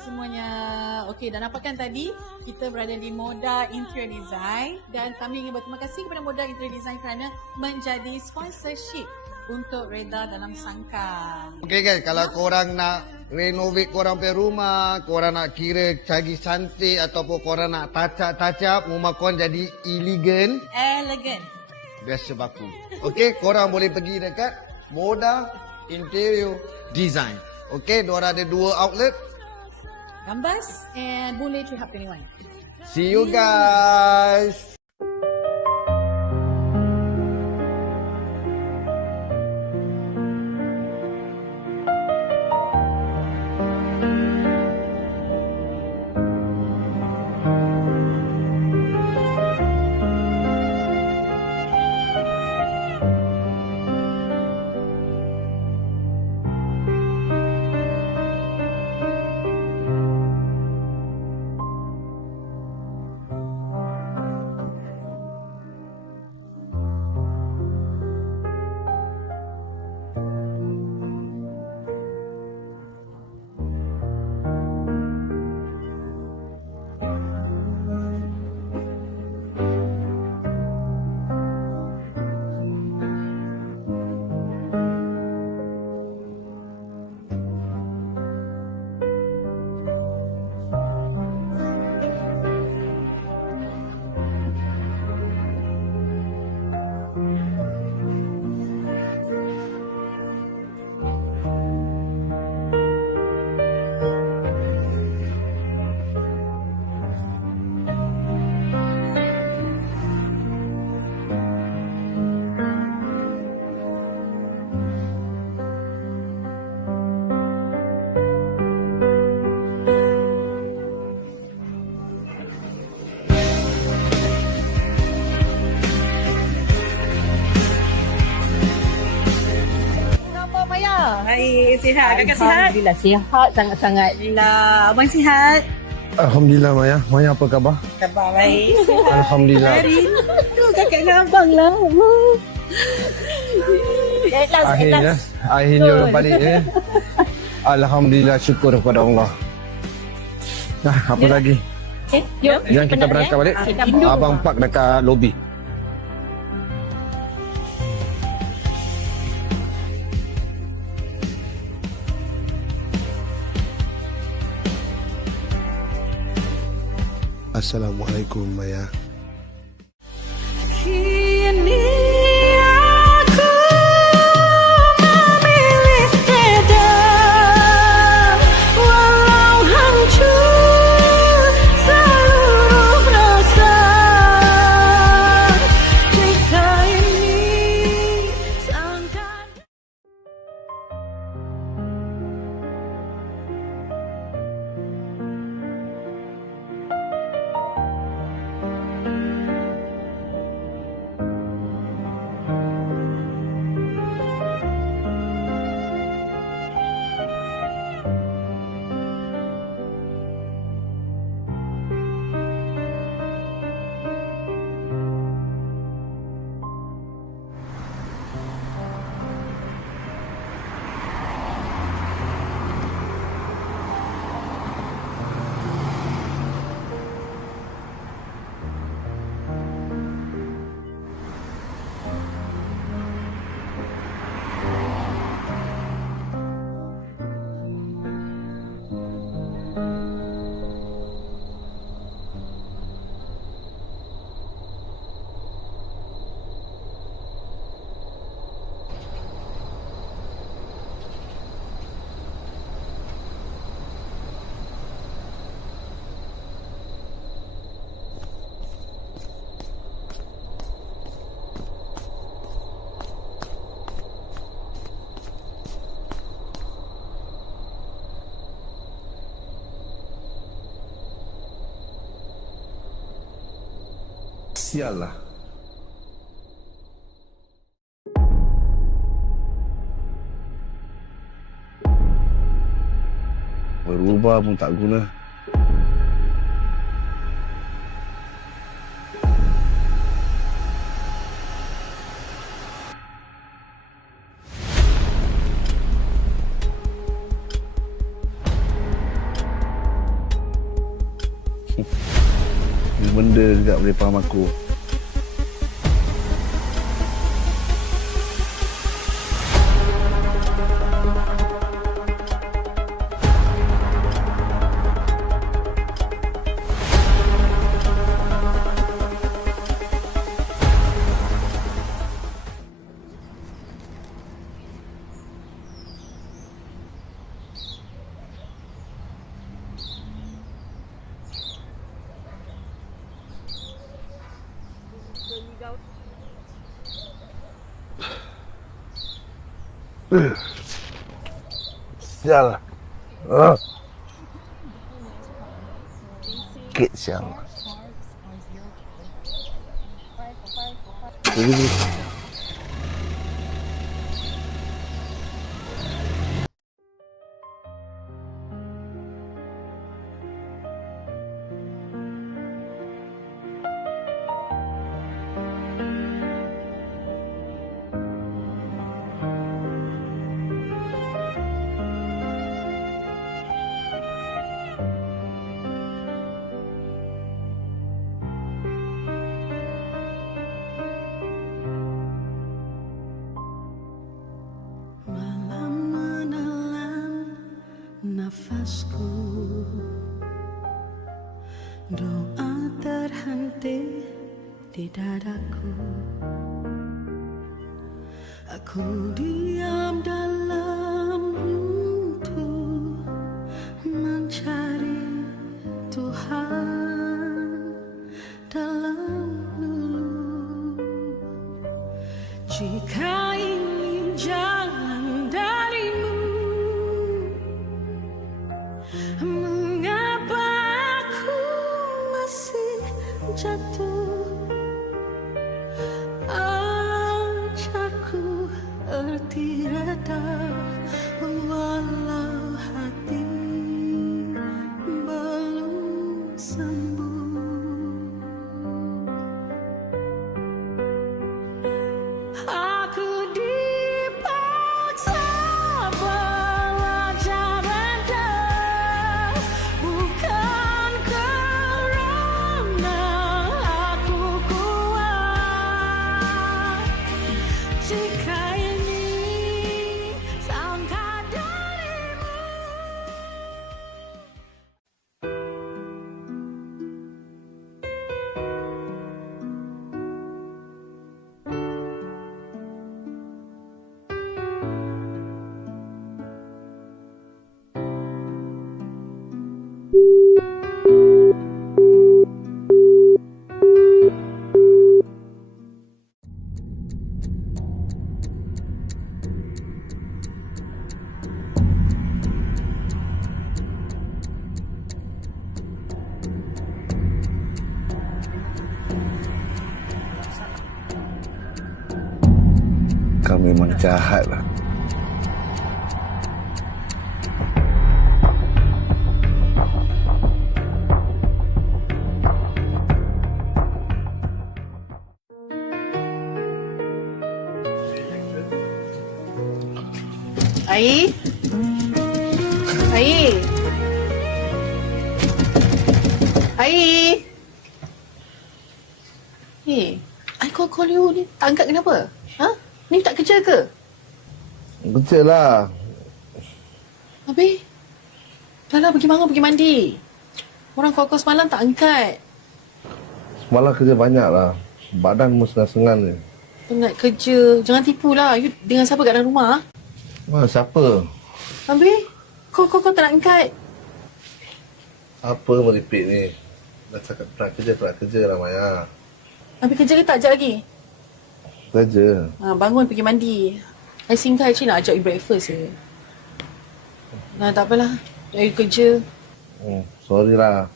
semuanya. Okey, dan nampakkan tadi kita berada di Moda Interior Design dan kami ingin berterima kasih kepada Moda Interior Design kerana menjadi sponsorship untuk Reda dalam Sangkar. Okey guys, kalau korang nak renovate korang punya rumah, korang nak kira cari cantik ataupun korang nak touch-up rumah korang jadi elegant, biasa baku. Okey, korang boleh pergi dekat Moda Interior Design. Okey, diorang ada 2 outlet. Gambas and Boon Lay Tree Hub 21. See you guys. Baik, sihat. Kakak sihat? Alhamdulillah sihat sangat-sangat. Alhamdulillah. Abang sihat? Alhamdulillah Maya. Maya apa khabar? Khabar baik. Sihat. Alhamdulillah. Hari tu kakak dengan abang lah. Akhirnya balik ya. Alhamdulillah, syukur kepada Allah. Nah, apa lagi? Okay, jom. Yang kita berangkat balik. Abang park dekat lobi. Assalamualaikum Maya. Sial lah. Berubah pun tak guna. Benda juga boleh faham aku. Sial. Sikit sial. Malam menelan nafasku, doa terhenti di dadaku. Aku diam dalam runtu mencari Tuhan dalam lulu. Jika ingin jalan darimu, mengapa aku masih jatuh? Ajarku erti reda, walau hati belum sembuh. Aku dipaksa belajar reda, bukan kerana aku kuat. Jika ini sangka darimu. Kau memang jahat lah. Ai? Ai? Ai? I call you ni tak angkat kenapa? Ha? Ni tak kerja ke? Kerja lah. Habis? Dah lah pergi mana pergi mandi. Orang call semalam tak angkat. Semalam kerja banyak lah. Badan mu sengan-sengan ni. Penat kerja. Jangan tipu lah. You dengan siapa kat dalam rumah? Siapa? Habis? Kau tak nak angkat. Apa meripik ni? Dah cakap tak kerja lah Maya. Habis kerja ke tak ajak lagi? Kerja. Bangun pergi mandi. I singgah actually nak ajak you breakfast je. Nah, tak apalah. You kerja. Sorry lah.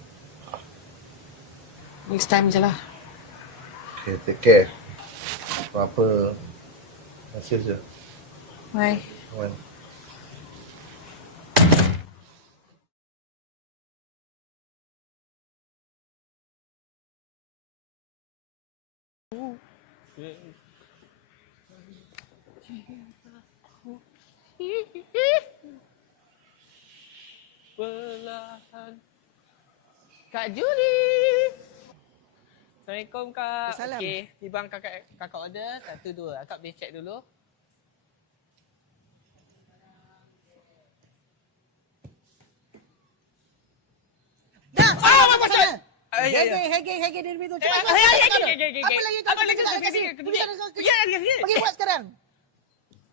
Next time je lah. Okay, take care. Apa-apa. Message je. Bye. Bye. Perlahan Kak Juli. Assalamualaikum Kak. Salam. Okey, ni bang kakak order 1 2. Akak boleh check dulu. Dah! Apa pasal? Ya, ya. Hege dia lebih tu. Cepat. Okey. Apa lagi kau nak kat sini? Pergi buat sekarang.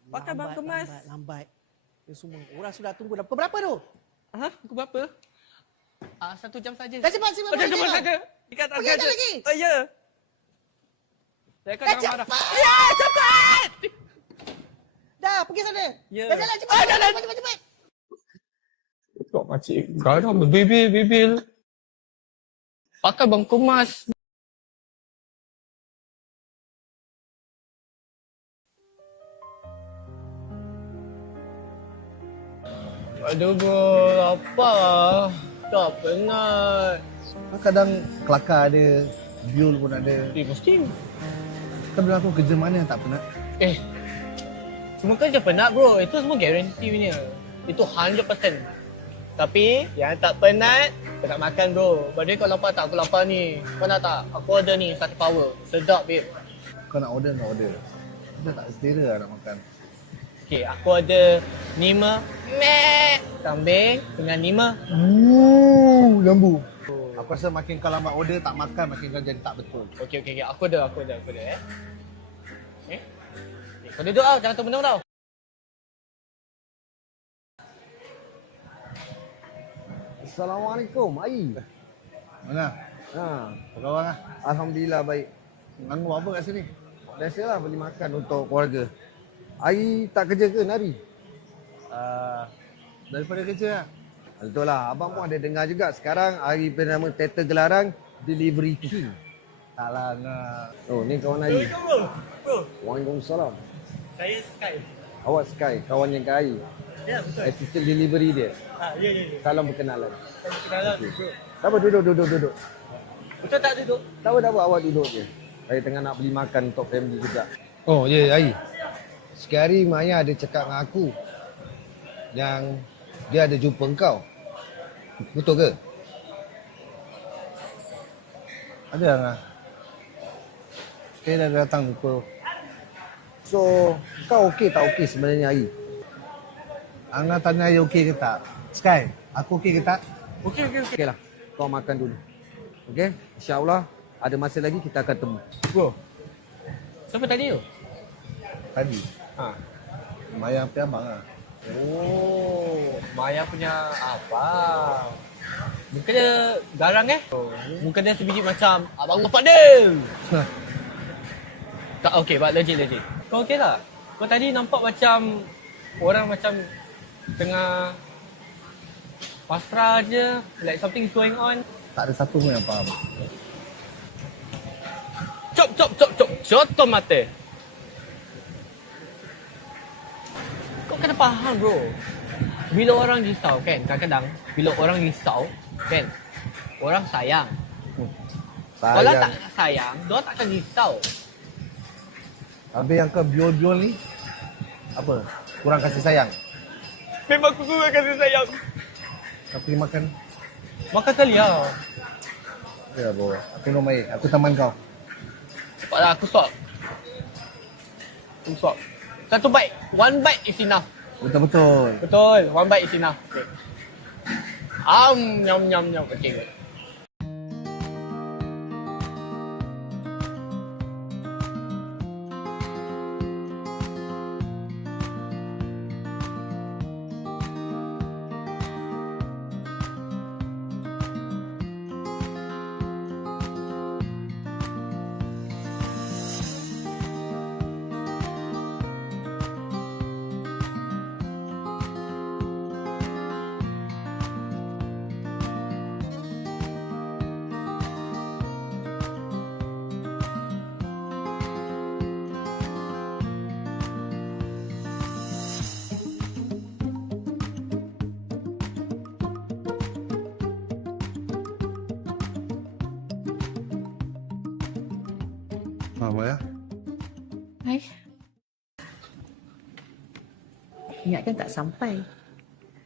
Pakai bang kemas. Lambat. Dia semua orang sudah tunggu dah. Pukul berapa tu? Ha? Pukul berapa? 1 jam saja. Dah cepat sini. Cepat saja. Ikat tak Pergi saja. lagi. Oh ya. Saya kan Dah jangan marah. cepat. Ya, cepat. Dah, pergi sana. Ya. Dah jalan cepat. Cepat. Kok makcik garang berbibil-bibil. Pakai bang kemas. Aduh, bro. Lapar. Tak penat. Kadang kelakar ada, biol pun ada. Mesti. Kau bilang aku kerja mana tak penat? Semua kerja penat, bro. Itu semua guarantee punya. Itu 100%. Tapi, yang tak penat, penat makan, bro. Padahal kau lapar tak? Aku lapar ni. Kau nak tak? Aku order ni, satu power. Sedap, babe. Kau nak order, kau order. Kita tak selera lah nak makan. Okay, aku order 5 kambing dengan 5. Jambu. Aku rasa makin kau lambat order, tak makan, makin kau jadi tak betul. Okay. Aku order. Kau duduk tau, jangan termenung tau. Assalamualaikum, Ai. Mana? Apa khabar lah? Alhamdulillah baik. Nang buat apa kat sini? Biasalah beli makan untuk keluarga. Ai tak kerja ke nari? Daripada kerja lah. Betul lah, abang pun ada dengar juga. Sekarang Ai bernama Teta Gelarang Delivery King. Taklah nak. Oh, ni kawan Ai. Bro. Waalaikumsalam. Saya Sky. Awak Sky, kawan yang ke Ai. Ya, betul. Assistant delivery dia. Ya. Salam perkenalan. Kenalan. Tak apa, duduk. Betul tak duduk? Tak apa, awak duduk je. Saya tengah nak beli makan untuk family juga. Oh, ya, Ai. Sikit hari Maya ada cakap dengan aku yang dia ada jumpa engkau. Betul ke? Ada lah. Saya dah datang jumpa. So, kau okey tak okey sebenarnya Ai? Angah tanya Ai okey ke tak? Sky, aku okey ke tak? Okey. Okey lah, kau makan dulu. Okey? InsyaAllah ada masa lagi kita akan temu. Bro. Siapa tadi tu? Tadi. Maya punya abang lah. Oh, Maya punya apa? Muka dia garang Muka dia sebiji macam Abang Gofat dia. Tak okey, but legit. Kau okey tak? Kau tadi nampak macam orang macam tengah pasrah je, like something is going on. Tak ada satu pun yang faham. Cop. Contoh mata. Kau kena faham, bro. Bila orang risau kan, kadang-kadang bila orang risau kan, orang sayang. Kalau tak sayang, diorang takkan risau. Habis yang kau biol-biol ni, apa? Kurang kasih sayang? Memang aku kurang kasih sayang. Kau pergi makan? Makan sekali lah. Ya, bro. Aku minum air. Aku taman kau. Cepatlah, aku swap. Satu bite. One bite is enough. Betul-betul. Betul. One bite is enough. Okay. Nyam. Okay. Maya? Hai. Ingatkan tak sampai.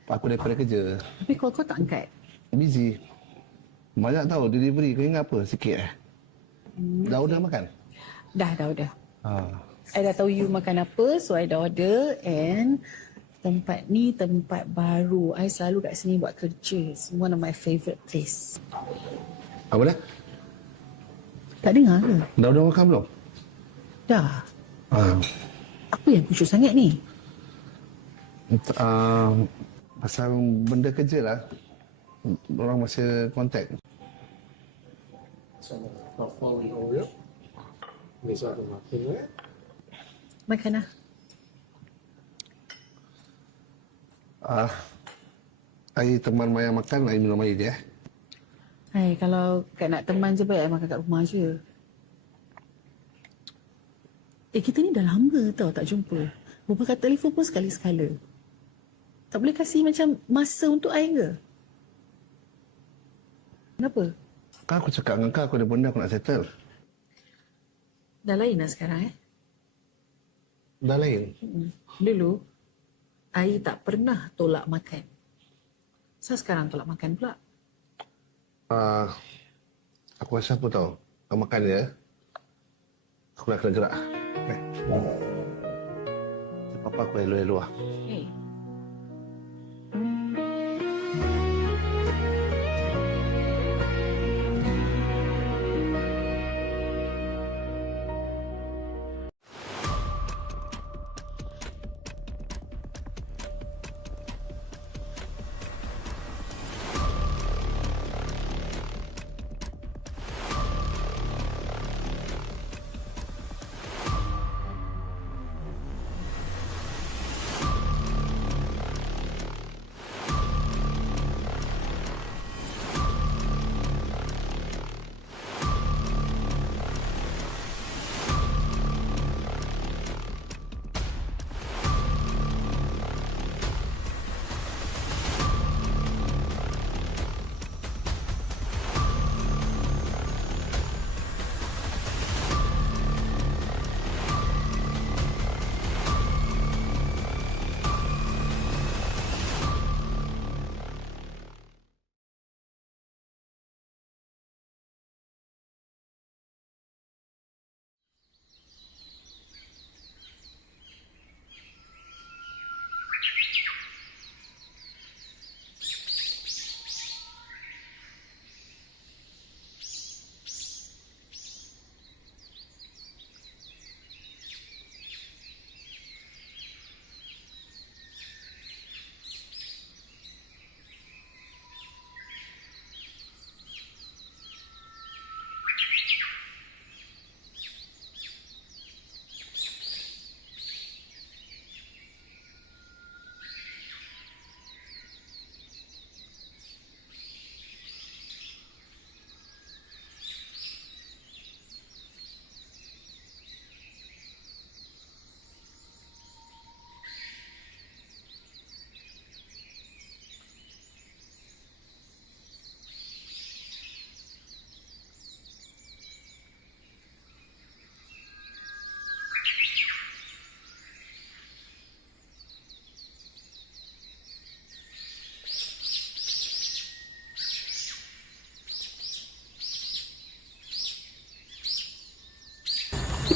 Aku daripada kerja. Tapi kau tak angkat. Busy. Banyak tahu delivery. Kau ingat apa? Sikit Dah order makan? Dah. Ha. I dah tahu you makan apa, so I dah order. And tempat ni tempat baru. I selalu kat sini buat kerja. It's one of my favourite place. Apa dah? Tak dengar ke? Dah order makan belum? Dah. Ha. Apa yang kucuk sangat ni? Pasal benda kerja lah. Orang masih kontak. Makan lah. Air teman Maya makan, air minum air dia. Hai, kalau Kak nak teman je baik I makan kat rumah je. Kita ni dah lama tau tak jumpa. Berbual kat telefon pun sekali-sekala. Tak boleh kasih macam masa untuk I ke? Kenapa? Kan aku cakap dengan kau, aku ada benda aku nak settle. Dah lain lah sekarang Dah lain? Dulu, I tak pernah tolak makan. Saya sekarang tolak makan pula. Aku rasa apa tau. Kau makan dia. Aku nak kena gerak. Papa aku elo-elo lah. Hey.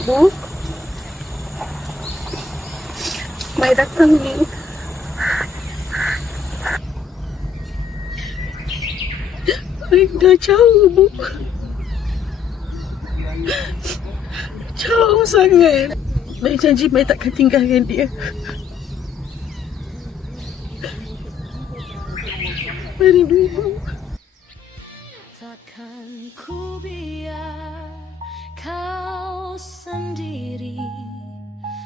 Bu, Mai datang ni. Mai dah jauh, Bu. Jauh sangat. Mai janji Mai takkan tinggalkan dia. Mari dulu. Takkan ku biar kau sendiri,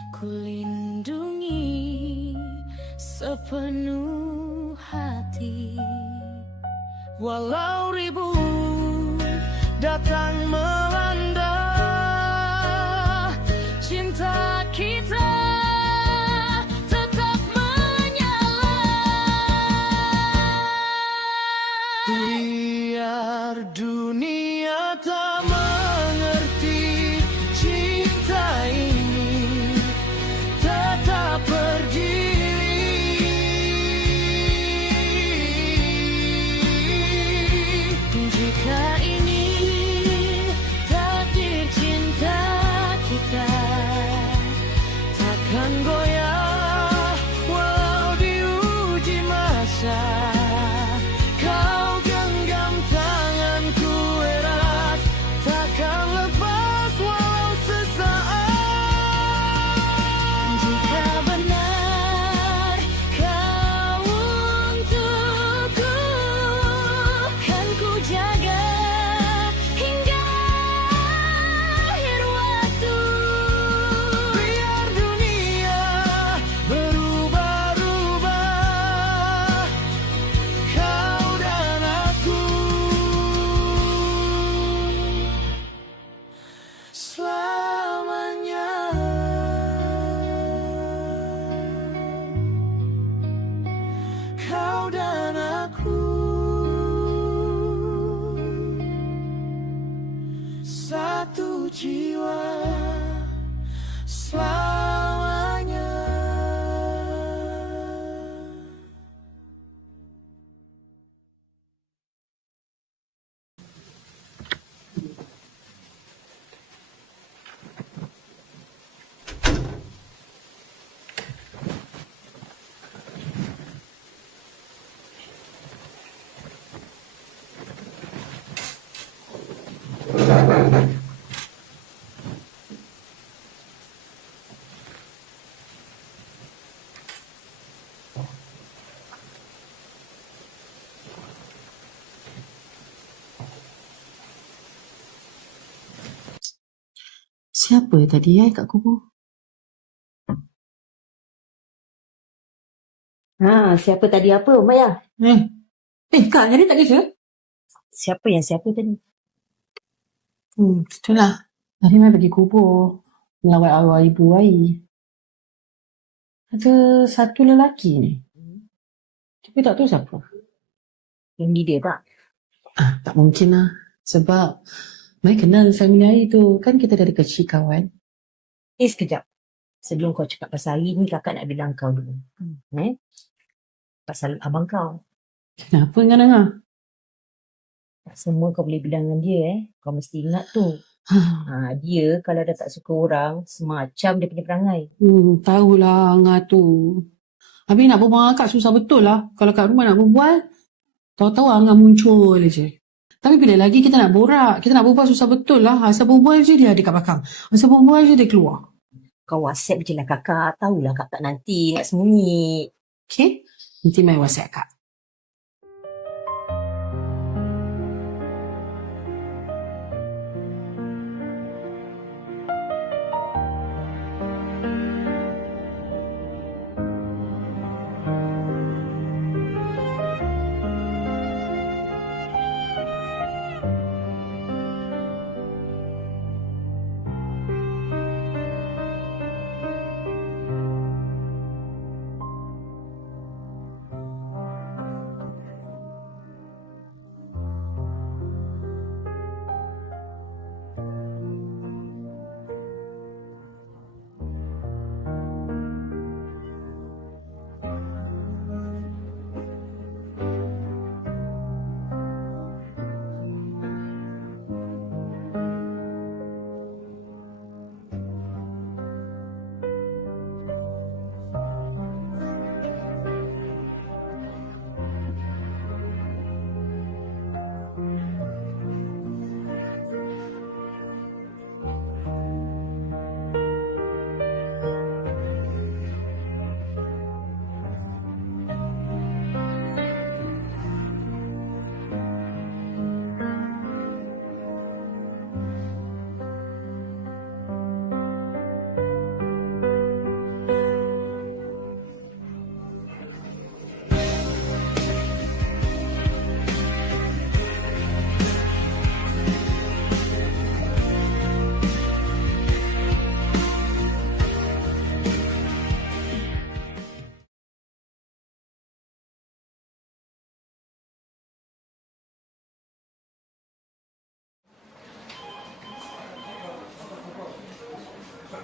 ku lindungi sepenuh hati. Walau ribut datang melanda, cinta kita tetap menyala. Biar dunia tak mengerti, cinta ini tetap berdiri. Jika jiwa selamanya. Siapa tadi kat kubur? Siapa tadi apa, Maya? Kak, jadi tak kerja? Siapa yang siapa tadi? Itulah. Tadi Mai pergi kubur. Melawat arwah ibu Ai. Ada satu lelaki ni. Tapi tak tahu siapa. Yang dia tak? Tak mungkin lah. Sebab Mai kenal family Ai tu. Kan kita dari kecil kawan. Sekejap. Sebelum kau cakap pasal hari ni, kakak nak bilang kau dulu. Pasal abang kau. Kenapa dengan dengar? Tak semua kau boleh bilang dengan dia Kau mesti ingat tu. Dia kalau dah tak suka orang, semacam dia punya perangai. Tahulah Angah tu. Habis nak berbual dengan Kak susah betul lah. Kalau kat rumah nak berbual, tahu-tahu Angah muncul je. Tapi bila lagi kita nak borak, kita nak berbual susah betul lah. Asal berbual je dia ada kat belakang. Asal berbual je dia keluar. Kau WhatsApp je lah kakak. Tahulah kakak nanti nak sembunyi. Okay? Nanti main WhatsApp Kak.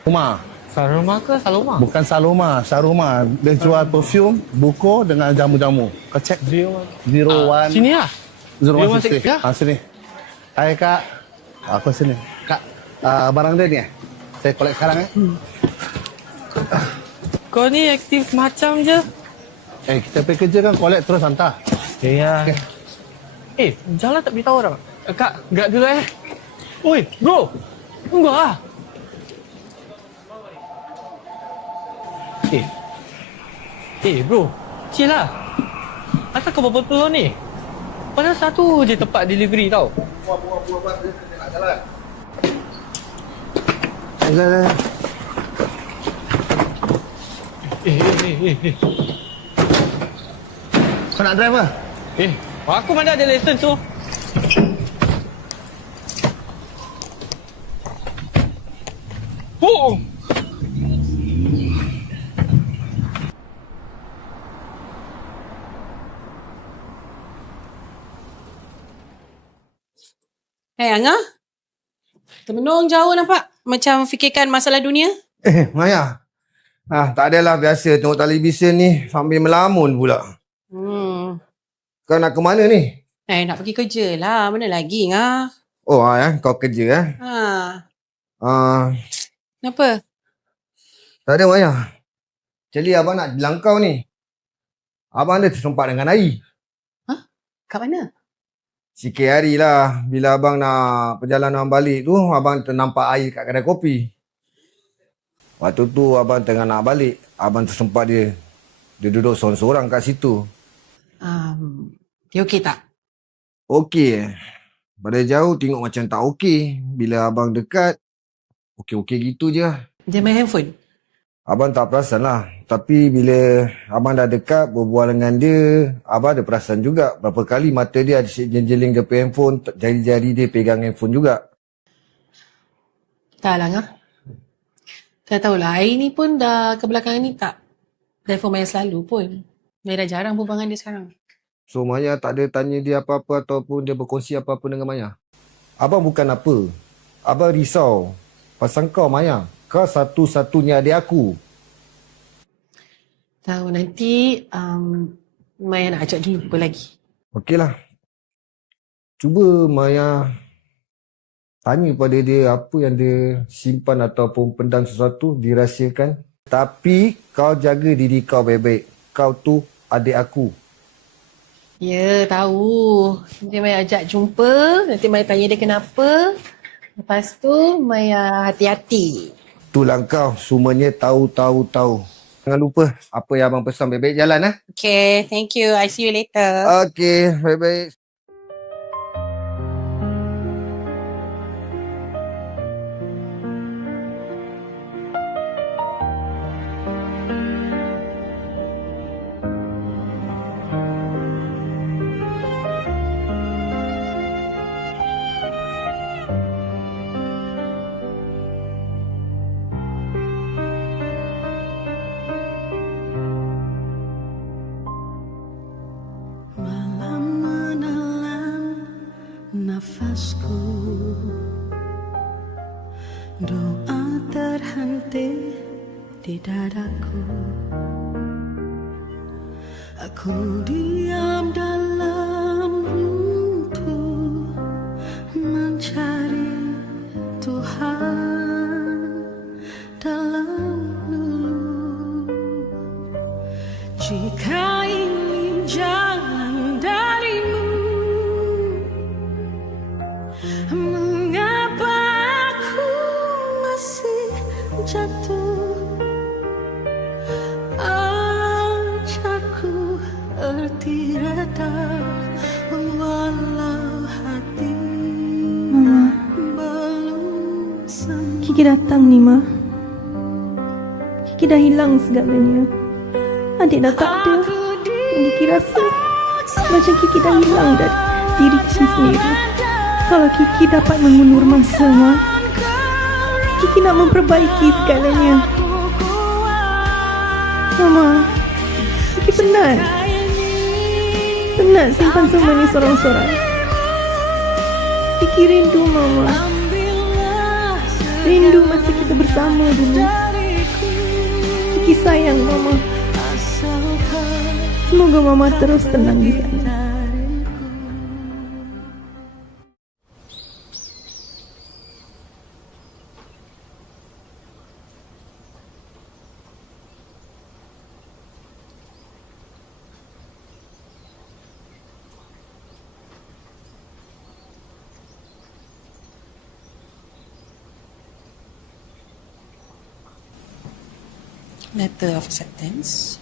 Rumah. Saruma ke Saloma? Bukan Saloma, Saruma. Dia jual perfume, buku dengan jamu-jamu. Kau cek 01. Sini lah. 0160. 0160, ya? Sini. Hai Kak. Aku sini. Kak, barang dia ni saya collect sekarang Kau ni aktif macam je. Kita pergi kerja kan, collect terus hantar. Ya. Okay. Janganlah tak beritahu orang. Kak, gerak dulu Oi, bro. Tunggu lah. Bro. Chill lah. Asal kau betul ni? Padahal satu je tempat delivery tau. Buat. Nak jalan. Kau nak drive lah? Aku mana ada lesen tu. Angah? Termenung jauh nampak. Macam fikirkan masalah dunia. Maya. Tak adalah biasa tengok televisyen ni sambil melamun pula. Kau nak ke mana ni? Nak pergi kerja lah. Mana lagi ngah? Oh, kau kerja Kenapa? Tak ada Maya. Actually abang nak bilang kau ni. Abang ada tersempat dengan air. Kat mana? Sikit hari lah. Bila abang nak perjalanan balik tu, abang ternampak air kat kedai kopi. Waktu tu abang tengah nak balik. Abang tersempat dia. Dia duduk seorang-seorang kat situ. Dia okey tak? Okey. Pada jauh tengok macam tak okey. Bila abang dekat, okey-okey gitu je. Dia main handphone? Abang tak perasan lah. Tapi bila abang dah dekat berbual dengan dia, abang ada perasan juga. Berapa kali mata dia ada jeling dia handphone, jari-jari dia pegang handphone juga. Tak lah ngah. Tak tahulah, air ni pun dah kebelakangan ni tak telefon Maya selalu pun. Maya dah jarang berbual dengan dia sekarang. So Maya tak ada tanya dia apa-apa ataupun dia berkongsi apa-apa dengan Maya? Abang bukan apa. Abang risau pasal kau Maya. Kau satu-satunya adik aku. Tahu nanti Maya nak ajak jumpa lagi. Okeylah. Cuba Maya tanya pada dia apa yang dia simpan ataupun pendam sesuatu, dirahsiakan. Tapi kau jaga diri kau baik-baik. Kau tu adik aku. Ya, tahu. Nanti Maya ajak jumpa. Nanti Maya tanya dia kenapa. Lepas tu Maya hati-hati. Itulah kau. Semuanya tahu. Jangan lupa apa yang abang pesan. Baik-baik jalan. Okay, thank you. I see you later. Okay, baik-baik. Nafasku, doa terhenti di dadaku. Aku diam dalam runtuh mencari Tuhan dalam lulu. Jika ini jalan darimu, mengapa aku masih jatuh? Ajarku erti reda walau hati belum sembuh. Kiki datang ni, Ma. Kiki dah hilang segalanya. Adik dah tak ada. Kiki rasa macam Kiki dah hilang dari diri Kiki sendiri. Kalau Kiki dapat mengulur masa, Ma, Kiki nak memperbaiki segalanya. Mama, Kiki penat. Penat simpan semua ni sorang-sorang. Kiki rindu Mama. Rindu masa kita bersama dulu. Kiki sayang Mama. Semoga Mama terus tenang di sana. Letter of acceptance.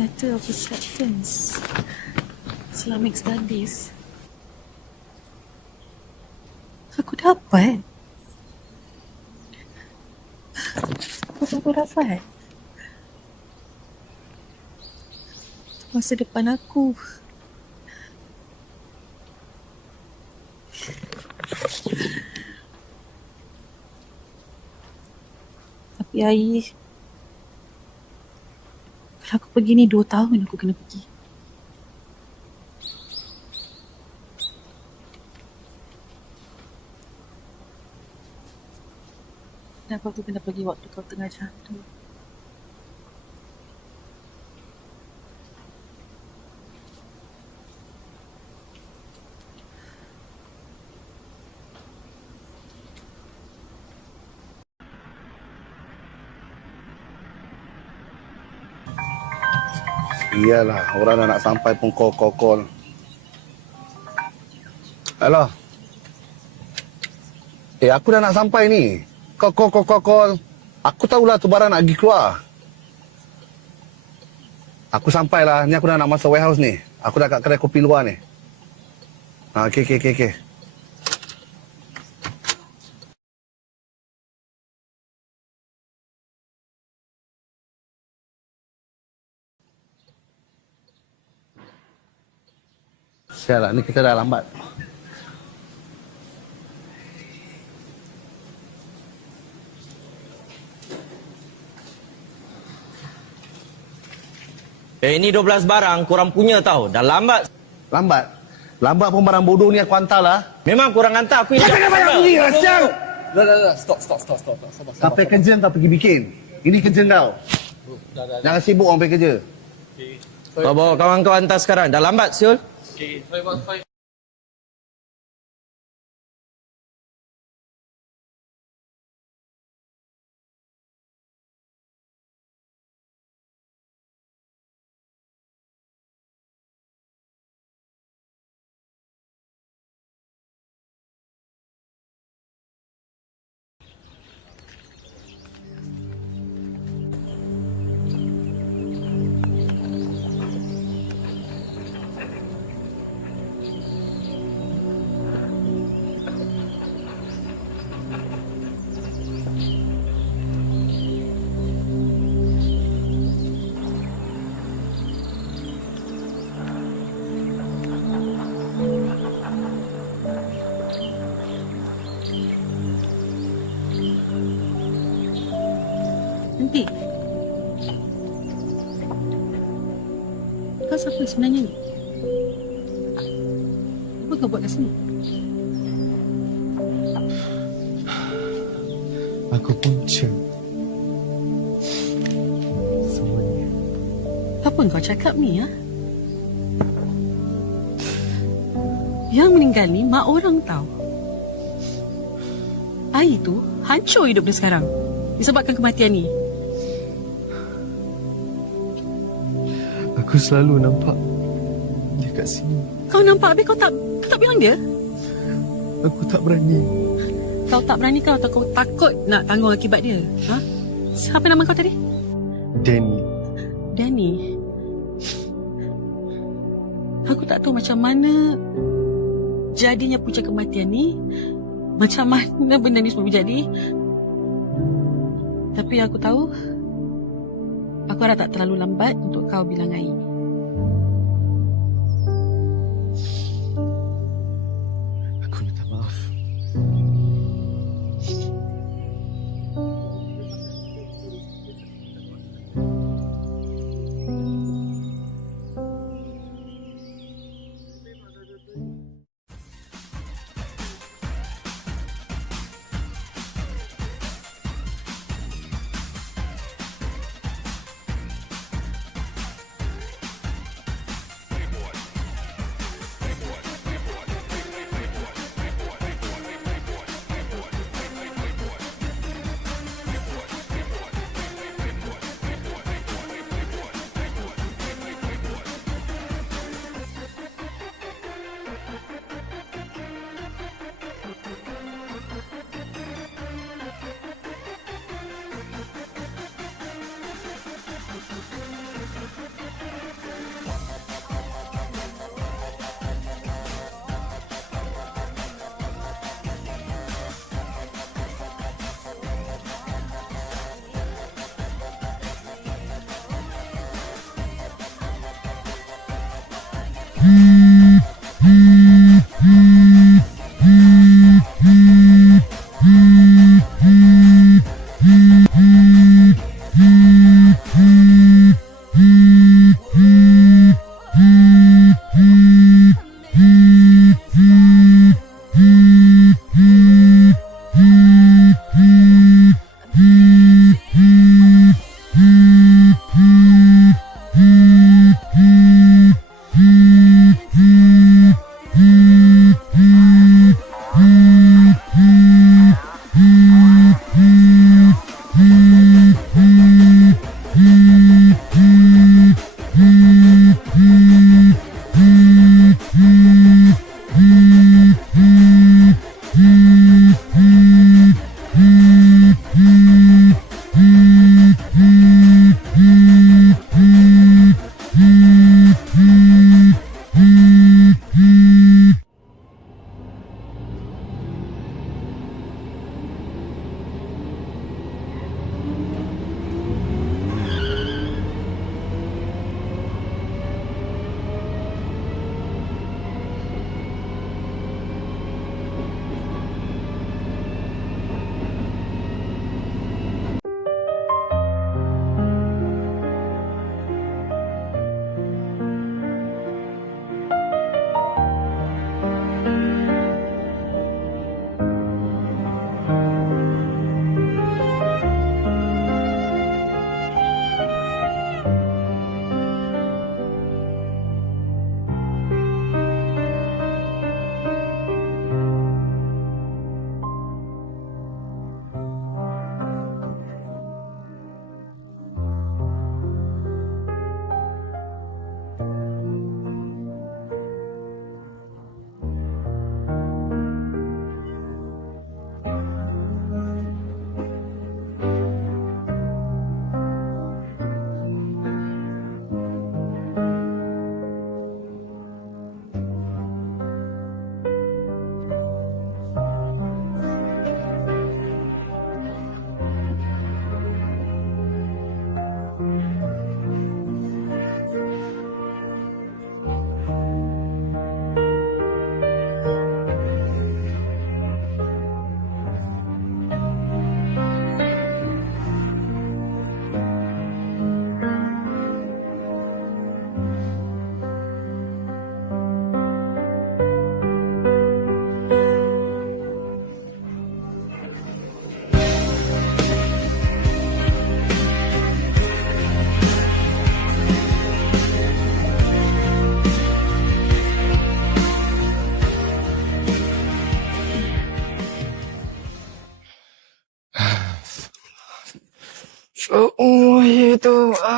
Letter of acceptance. Islamic Studies. Aku dapat. Aku dapat. Masa depan aku. Tapi Ai, kalau aku pergi ni 2 tahun aku kena pergi. Kenapa aku kena pergi waktu kau tengah jatuh? Iyalah, orang dah nak sampai pun call. Hello. Aku dah nak sampai ni. Call. Aku tahulah tu barang nak pergi keluar. Aku sampailah. Ni aku dah nak masuk warehouse ni. Aku dah kat kedai kopi luar ni. Okey. Sialah, ni kita dah lambat. Ini 12 barang korang punya tau. Dah lambat. Lambat? Lambat pun barang bodoh ni aku hantar lah. Memang korang hantar aku. Jangan banyak bunyi lah, sial! Dah. Stop. Sabar. Sampai kerja tak pergi bikin. Ini kerja kau. Jangan sibuk orang pergi kerja. Kau bawa kawan kau hantar sekarang. Dah lambat, Syul. Okay, sorry. Nanti. Kau siapa sebenarnya ni? Apa kau buat kat sini? Aku punca. Semuanya. Apa kau cakap ni, ya? Yang meninggal ni mak orang tau. Ai tu hancur hidup dia sekarang. Disebabkan kematian ni. Aku selalu nampak dia kat sini. Kau nampak habis kau tak bilang dia? Aku tak berani. Kau tak berani kau atau kau takut nak tanggung akibat dia? Ha? Siapa nama kau tadi? Danny. Aku tak tahu macam mana jadinya punca kematian ni. Macam mana benda ni semua berjadi. Tapi aku tahu aku harap tak terlalu lambat untuk kau bilang Ai. Aku minta maaf.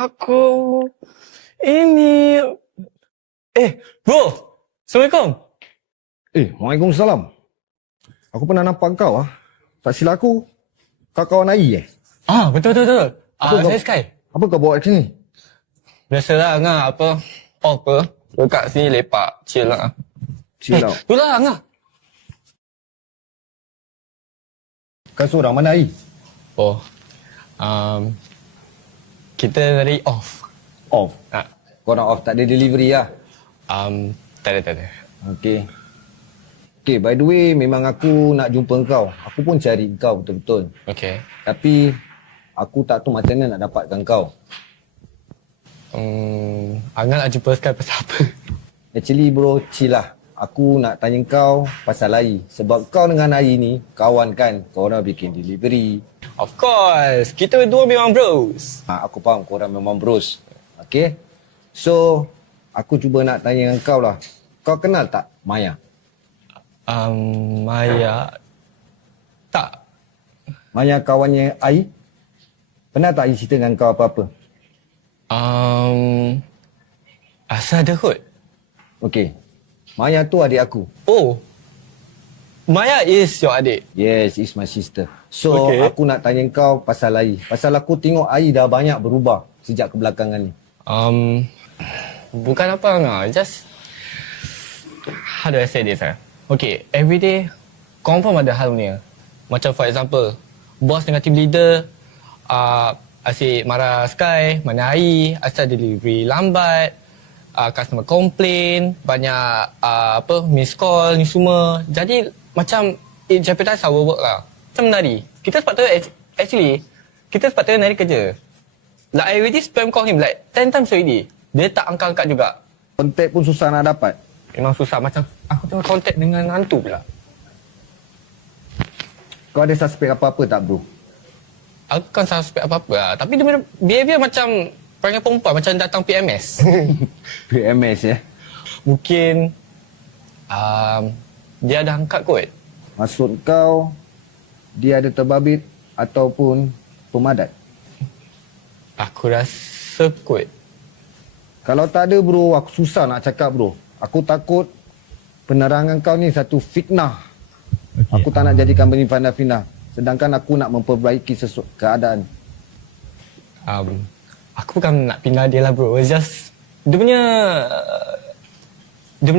Aku ini bro. Assalamualaikum. Waalaikumsalam. Aku pernah nampak kau Tak silap aku, kau kawan Ai Betul. Saya Sky. Apa kau bawa kat sini? Biasalah Angah, apa dekat sini lepak, chill lah. Chill lah. Itulah Angah. Kau seorang, mana Ai? Kita dari off. Off? Korang off, tak ada delivery lah? Tak ada. Okay, by the way, memang aku nak jumpa kau. Aku pun cari kau betul-betul. Okay. Tapi, aku tak tahu macam mana nak dapatkan kau. Angah nak jumpa Sky pasal apa? Actually bro, chill lah. Aku nak tanya kau pasal Ai. Sebab kau dengan Ai ni kawan kan? Korang bikin delivery. Of course. Kita berdua memang bros. Aku faham korang memang bros. Okay. So, aku cuba nak tanya dengan kau lah. Kau kenal tak Maya? Maya? Tak. Maya kawannya Ai? Pernah tak Ai cerita dengan kau apa-apa? Asal ada kot. Okay. Maya tu adik aku. Maya is your adik? Yes, is my sister. So, aku nak tanya kau pasal Ai. Pasal aku tengok Ai dah banyak berubah sejak kebelakangan ni. Bukan apa Angah. Just, how do I say this? Okay, every day, confirm ada hal ni. Macam for example, boss dengan team leader, asyik marah Sky, mana Ai, asal delivery lambat, customer complain, banyak miss call ni semua. Jadi macam it jeopardize our work lah. Macam menari. Kita sepatutnya nari kerja. Like I already spam call him like 10 times already. Dia tak angkat juga. Kontak pun susah nak dapat. Memang susah. Macam aku tengah kontak dengan hantu pula. Kau ada suspek apa-apa tak bro? Aku kan suspek apa-apa lah. Tapi dia punya behavior macam perangai perempuan. Macam datang PMS. PMS ya? Mungkin dia ada angkat kot. Maksud kau dia ada terbabit ataupun pemadat? Aku rasa kot. Kalau tak ada bro, aku susah nak cakap bro. Aku takut penerangan kau ni satu fitnah. Aku tak nak jadikan benda fitnah. Sedangkan aku nak memperbaiki keadaan. Aku bukan nak pindah dia lah bro. It's just dia punya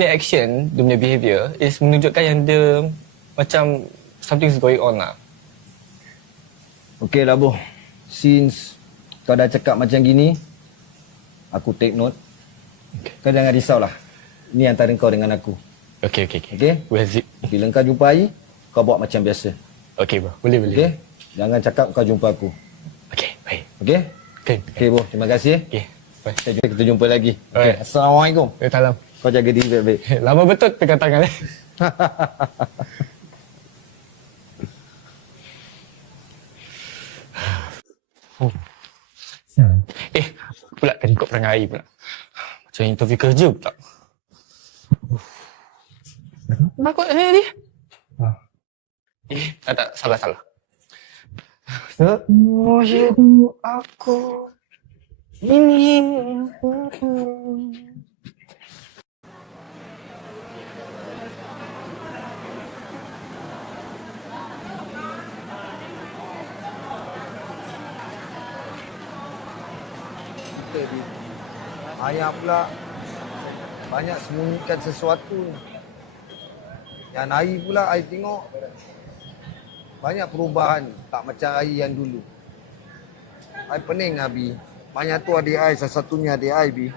action, dia punya behavior is menunjukkan yang dia macam something's going on lah. Okay lah bro. Since kau dah cakap macam gini, aku take note. Kau jangan risau lah. Ini antara kau dengan aku. Okay. Bila kau jumpa Ai, kau buat macam biasa. Okay bro, boleh. Okay? Jangan cakap kau jumpa aku. Okay, baik. Okay? Okay bro, terima kasih. Okay, bye. Kita jumpa lagi. Okay. Assalamualaikum. Salam. Kau jaga diri baik-baik. Lama betul pegang tangan pula tadi ikut perangai pula. Macam interview kerja pula. Kenapa ni? Tak, salah. Semua hidup aku ini. Ayah pula banyak sembunyikan sesuatu. Yang Ai pula, Ai tengok banyak perubahan. Tak macam Ai yang dulu. Ai pening Abi. Banyak tu adik Ai, salah satunya adik Ai Bi.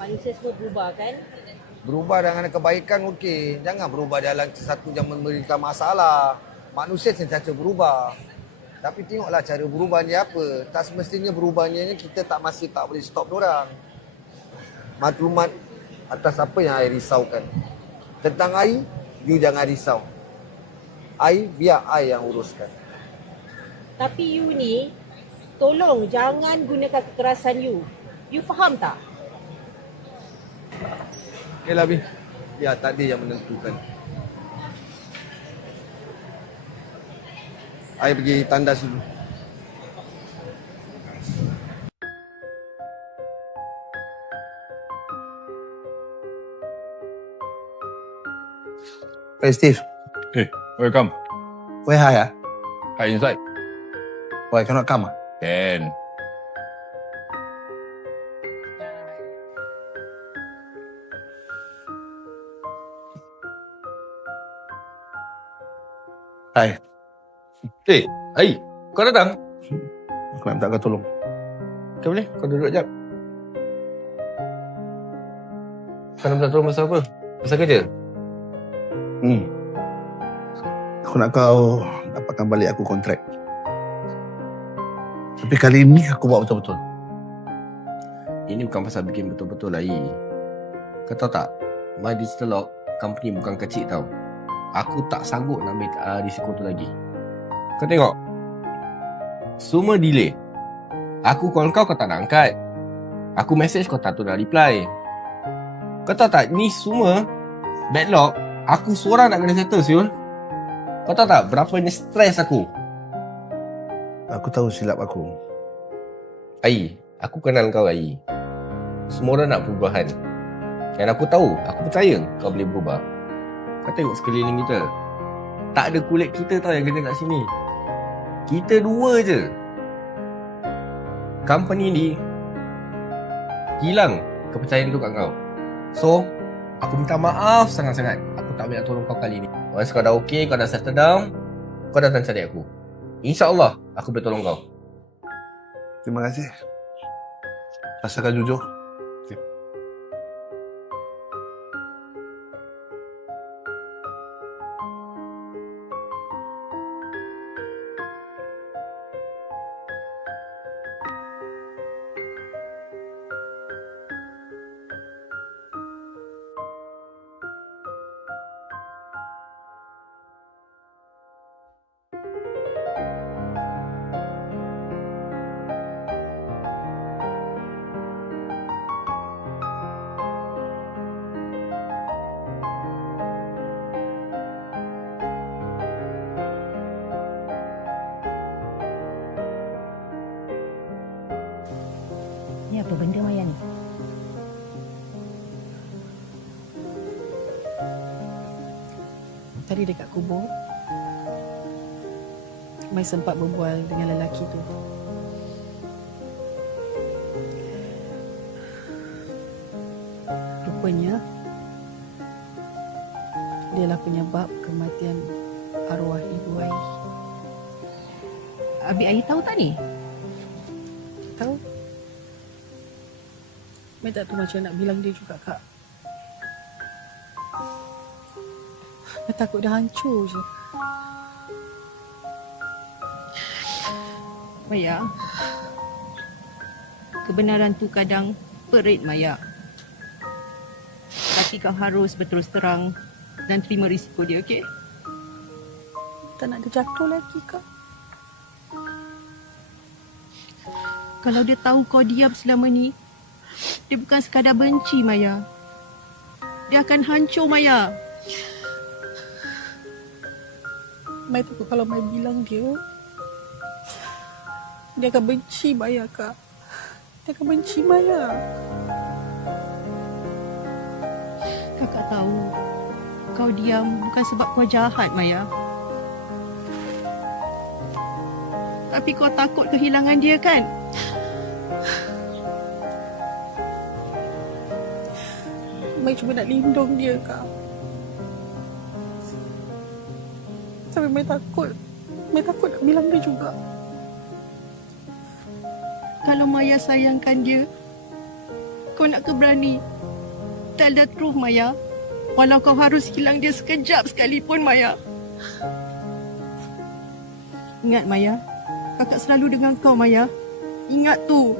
Manusia semua berubah kan? Berubah dengan kebaikan okey. Jangan berubah dalam sesuatu yang memberikan masalah. Manusia sentiasa berubah. Tapi tengoklah cara berubah dia apa. Tak semestinya berubahnya kita masih tak boleh stop diorang. Maklumat atas apa yang Ai risaukan. Tentang Ai, you jangan risau. Ai, biar Ai yang uruskan. Tapi you ni, tolong jangan gunakan kekerasan you. You faham tak? Okeylah Bi. Ya, tak ada yang menentukan. Ai pergi tandas dulu. Hey, Steve. Hey, where come? Where hi, ah? Hi inside. Why cannot come, ah? Can. Hai. Eh, Ai, kau datang? Aku nak minta kau tolong. Kau boleh? Kau duduk jap. Kau nak minta tolong pasal apa? Pasal kerja? Aku nak kau dapatkan balik aku kontrak. Tapi kali ini aku buat betul-betul. Ini bukan pasal bikin betul-betul Ai. Kau tahu tak? My Digital Lock company bukan kecil tau. Aku tak sanggup nak ambil risiko tu lagi. Kau tengok. Semua delay. Aku call kau tak nak angkat. Aku message kau tak tahu nak reply. Kau tahu tak? Ni semua backlog. Aku seorang nak kena settle, Syul. Kau tahu tak berapanya stres aku? Aku tahu silap aku. Ai, aku kenal kau, Ai. Semua orang nak perubahan. Dan aku tahu, aku percaya kau boleh berubah. Kau tengok sekeliling kita. Tak ada kulit kita tau yang kena kat sini. Kita dua je. Company ni hilang kepercayaan tu kat kau. So, aku minta maaf sangat-sangat. Aku tak boleh nak tolong kau kali ni. Once kau dah okay, kau dah settle down, kau datang cari aku. InsyaAllah, aku boleh tolong kau. Terima kasih. Rasakan jujur. Ni apa benda Maya ni? Tadi dekat kubur, Mai sempat berbual dengan lelaki tu. Rupanya, dialah penyebab kematian arwah ibu Ai. Abi Ai tahu tak ni? Tahu? Mai tak tahu macam nak bilang dia juga, Kak. Mai takut dah hancur je. Maya, kebenaran tu kadang perit, Maya. Tapi kau harus berterus terang dan terima risiko dia, okey? Tak nak dia jatuh lagi, Kak. Kalau dia tahu kau diam selama ni, dia bukan sekadar benci, Maya. Dia akan hancur, Maya. Mai takut kalau Mai bilang dia akan benci Maya, Kak. Dia akan benci Maya. Kakak tahu kau diam bukan sebab kau jahat, Maya. Tapi kau takut kehilangan dia, kan? Mai cuma nak lindung dia, Kak. Tapi Mai takut nak bilang dia juga. Kalau Maya sayangkan dia, kau nak ke berani tell the truth, Maya? Walau kau harus hilang dia sekejap sekalipun, Maya. Ingat, Maya. Kakak selalu dengan kau, Maya. Ingat tu.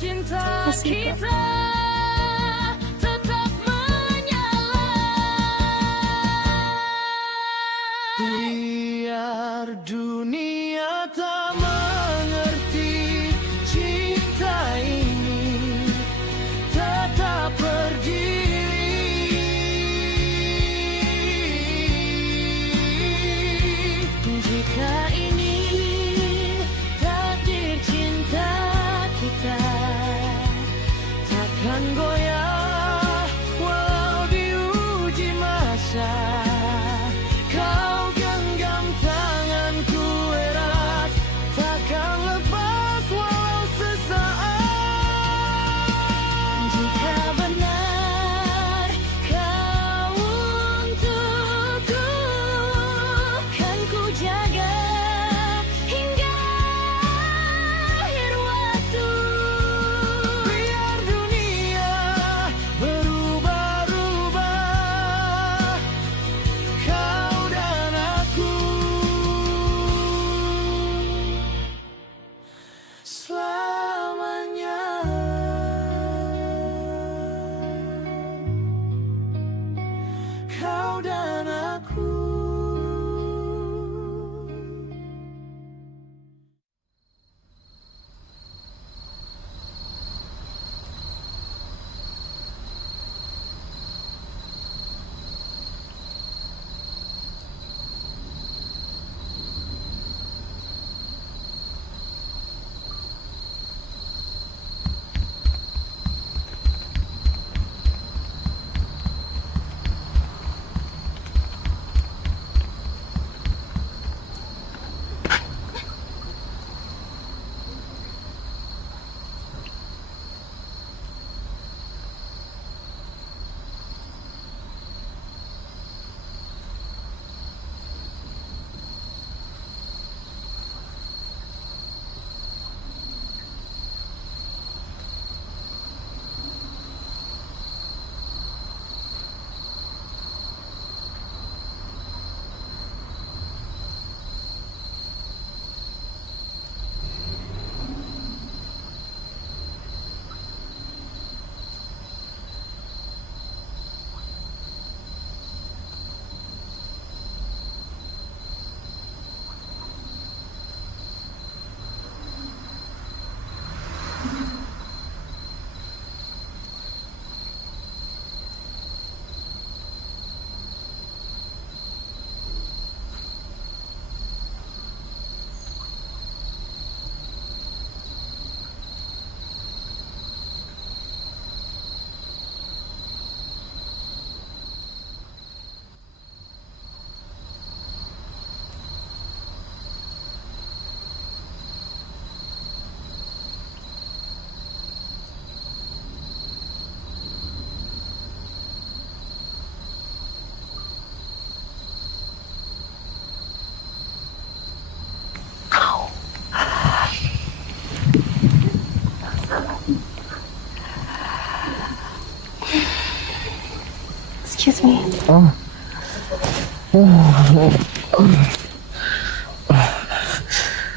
Terima kasih, Kak. Biar dunia tak mengerti cinta ini tetap berdiri. Jika ini takdir cinta kita.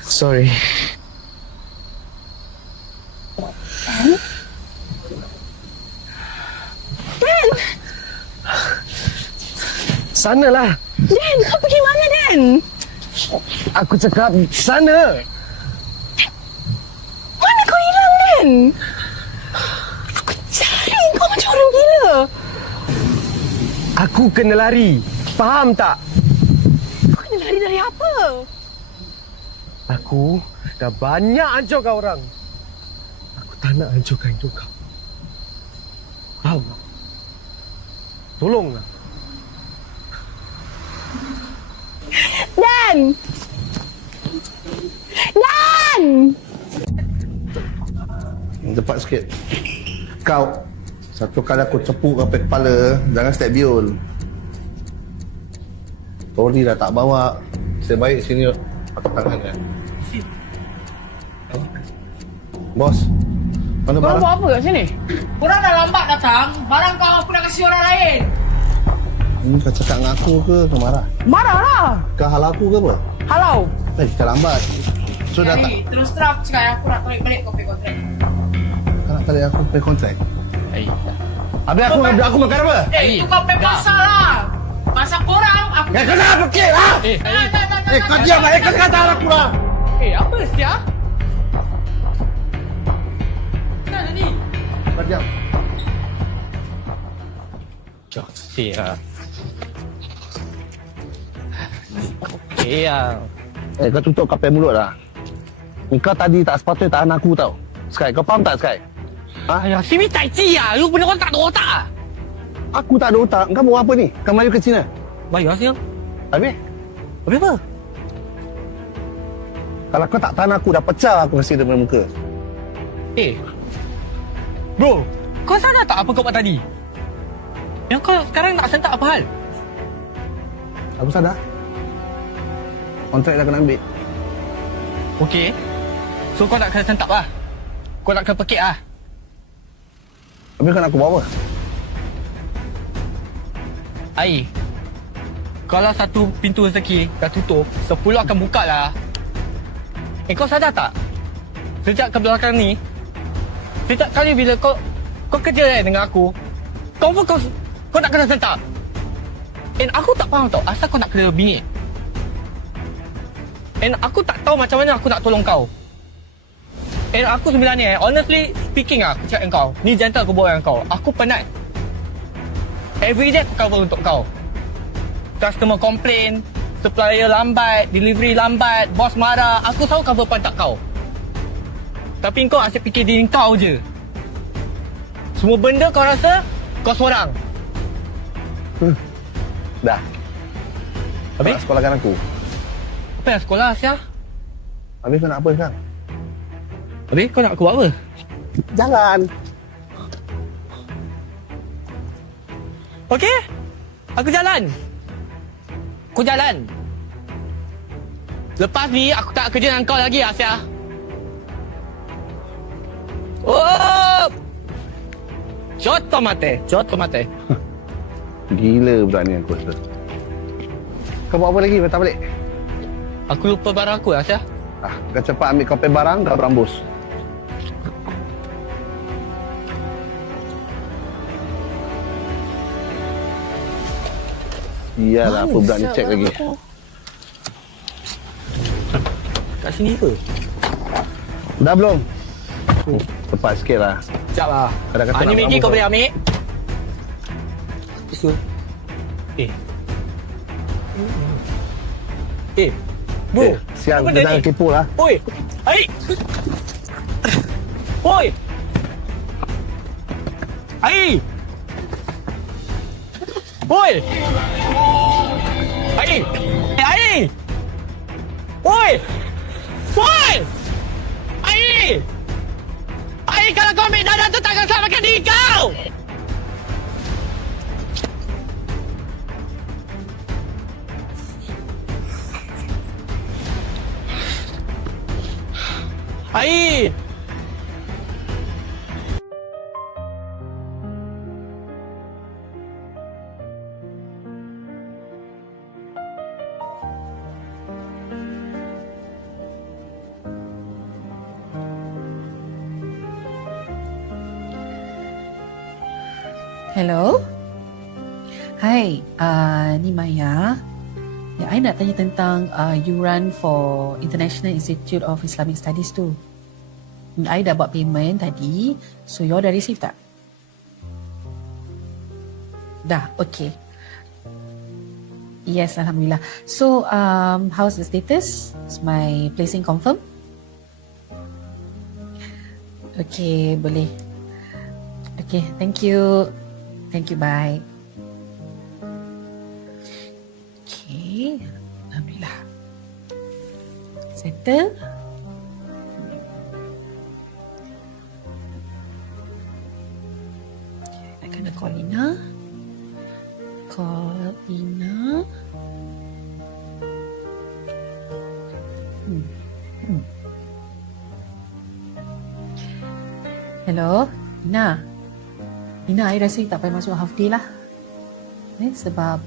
Sorry. Dan! Sanalah. Dan, kau pergi mana, Dan? Aku cakap sana. Mana kau hilang, Dan? Aku cari kau macam orang gila. Aku kena lari. Faham tak? Kau kena lari dari apa? Aku dah banyak hancurkan orang. Aku tak nak hancurkan hidup kau. Faham tak? Tolonglah. Dan! Dan! Cepat sikit. Kau, satu kali aku cepuk kau pergi kepala, jangan step biol. Tori dah tak bawa. Sebaik sini pakai tangan ya. Bos, mana Korang barang? buat apa kat sini? Korang dah lambat datang, barang kau aku nak kasih orang lain. Ini kau cakap dengan aku ke kau marah? Marah lah. Kau halau aku ke apa? Halau. Kau lambat. So dah tak, Jadi, terus terang aku cakap aku nak tarik balik kopi kontrak. kau nak tarik aku pay kontrak? Habis aku makan apa? Itu kau pay pasal lah. Pasal korang aku... Kau nak fikir lah? Kau diam lah, kau kata aku lah. Apa sia? Kenapa jadi? Kau diam. Okey lah. Okey lah. Kau tutup kapal mulut lah. Kau tadi tak sepatutnya tahan aku tau. Sky, kau faham tak Sky? Ayah, sini tai chi lah. You bener tak ada otak lah. Aku tak ada otak. Kau mau apa ni? Kau melayu ke Cina? Bayar siang. Habis? Habis apa? Kalau kau tak tahan aku, dah pecah aku kasi depan muka. Bro, kau sadar tak apa kau buat tadi? Yang kau sekarang nak sentak apa hal? Aku sadar. Kontrak dah kena ambil. Okey. So kau nak kena sentak lah. Kau nak kena pekik lah. Habis kau nak aku buat apa? Ai. Kalau satu pintu rezeki dah tutup, 10 akan buka lah. Kau sadar tak? Sejak ke belakang ni, setiap kali bila kau kerja dengan aku, kau nak kena sentak. And aku tak faham tau, asal kau nak kena bingit. And aku tak tahu macam mana aku nak tolong kau. And aku sebenarnya, honestly speaking aku cakap dengan kau, ni gentle aku buat dengan kau. Aku penat. Everyday aku cover untuk kau. Customer complain, supplier lambat, delivery lambat, bos marah, aku selalu cover pantat kau. Tapi kau asyik fikir diri kau je. Semua benda kau rasa, kau seorang. Dah. Habis? Kau nak sekolahkan aku. Apa yang sekolah, Asia? Habis kau nak apa sekarang? Habis kau nak aku buat apa? Jalan. Okey? Aku jalan. Aku jalan. Lepas ni, aku tak kerja dengan kau lagi, Asia. Oh! Coto mate. Gila budak ni aku rasa. Kau buat apa lagi? Patah balik. Aku lupa barang aku, Asia. Kau cepat ambil kopi barang, kau berambus. Iyalah, apa budak ni cek lagi. Kat sini ke? Dah belum? Cepat sikit lah. Sekejap lah. Ni Maggie kau boleh ambil? Tisu. Bro. Siang, kita jangan kepo lah. Oi. Ai. Oi. Ai. Oi. Ai. Ai. Oi. Oi. Ai. Ai, kalau kau ambil dada tu takkan selamatkan diri kau. Ai. Hello. Hai, ni Maya. Ya, I nak tanya tentang you run for International Institute of Islamic Studies tu. I dah buat payment tadi. So, you dah receive tak? Dah, okay. Yes, Alhamdulillah. So, how's the status? Is my placing confirm? Okay, boleh. Okay, thank you. Thank you, bye. Okay, Alhamdulillah. Settle. I kena call Ina. Call Ina. Hello, Ina. Ina, I rasa tak payah masuk half day lah. Sebab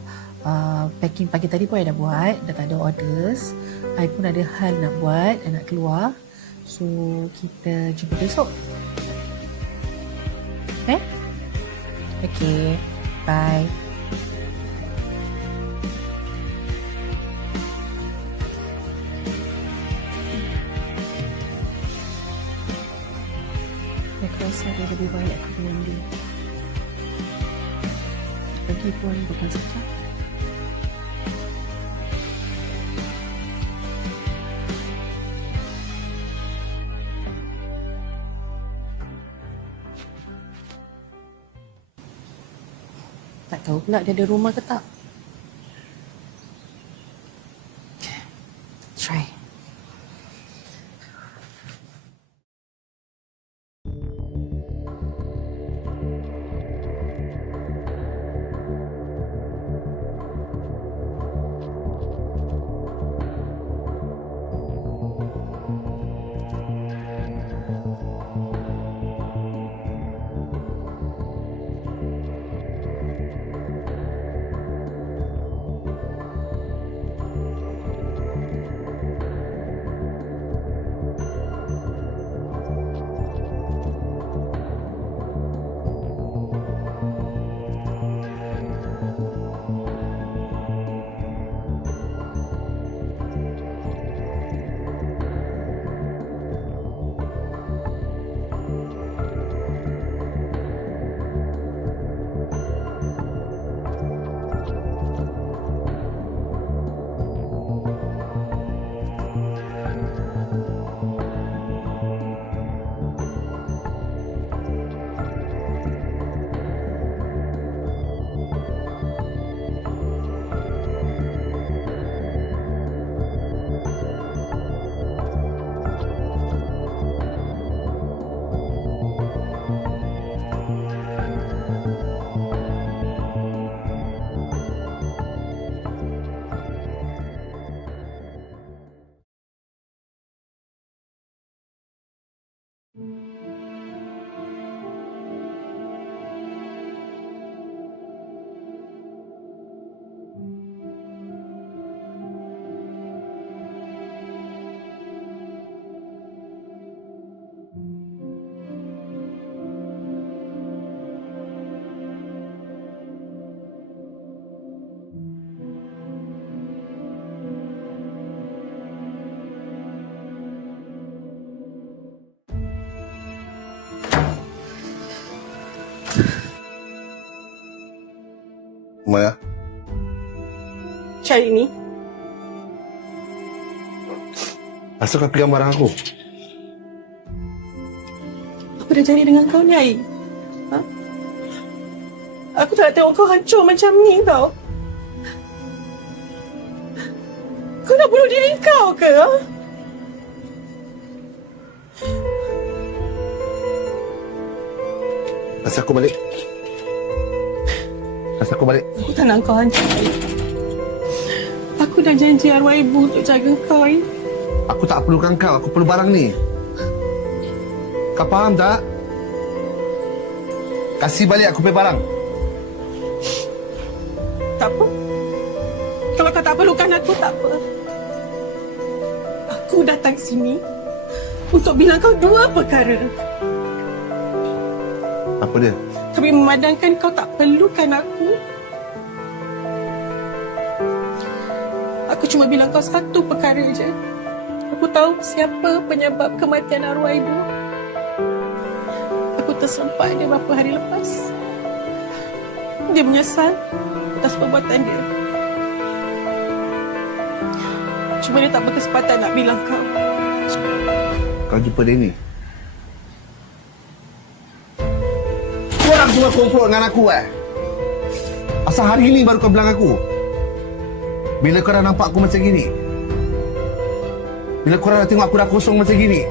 packing pagi tadi pun I dah buat, dah tak ada orders. I pun ada hal nak buat dan nak keluar. So, kita jumpa besok. Okay, bye. Aku rasa dia lebih baik aku dengan dia. Pergi pun bukan sekejap. Tak tahu pula dia ada rumah ke tak. Try. Maya. Cari ni. Asal kau pegang barang aku? Apa dah jadi dengan kau ni, Ai? Ha? Aku tak nak tengok kau hancur macam ni tau. Kau nak bunuh diri kau ke? Ha? Asal aku balik. Asal aku balik. Aku tak nak kau hancur, Ai. Aku dah janji arwah ibu untuk jaga kau, Ai. Aku tak perlukan kau. Aku perlu barang ni. Kau faham tak? Kasih balik aku punya barang. Tak apa. Kalau kau tak perlukan aku, tak apa. Aku datang sini untuk bilang kau dua perkara. Apa dia? Tapi demi memadamkan kau tak perlukan aku. Aku cuma bilang kau satu perkara je. Aku tahu siapa penyebab kematian arwah ibu. Aku terserempak dia beberapa hari lepas. Dia menyesal atas perbuatan dia. Cuma dia tak berkesempatan nak bilang kau. Kau jumpa dia ni? Korang semua kompor dengan aku Asal hari ni baru kau bilang aku? Bila korang nampak aku macam gini? Bila korang dah tengok aku dah kosong macam gini?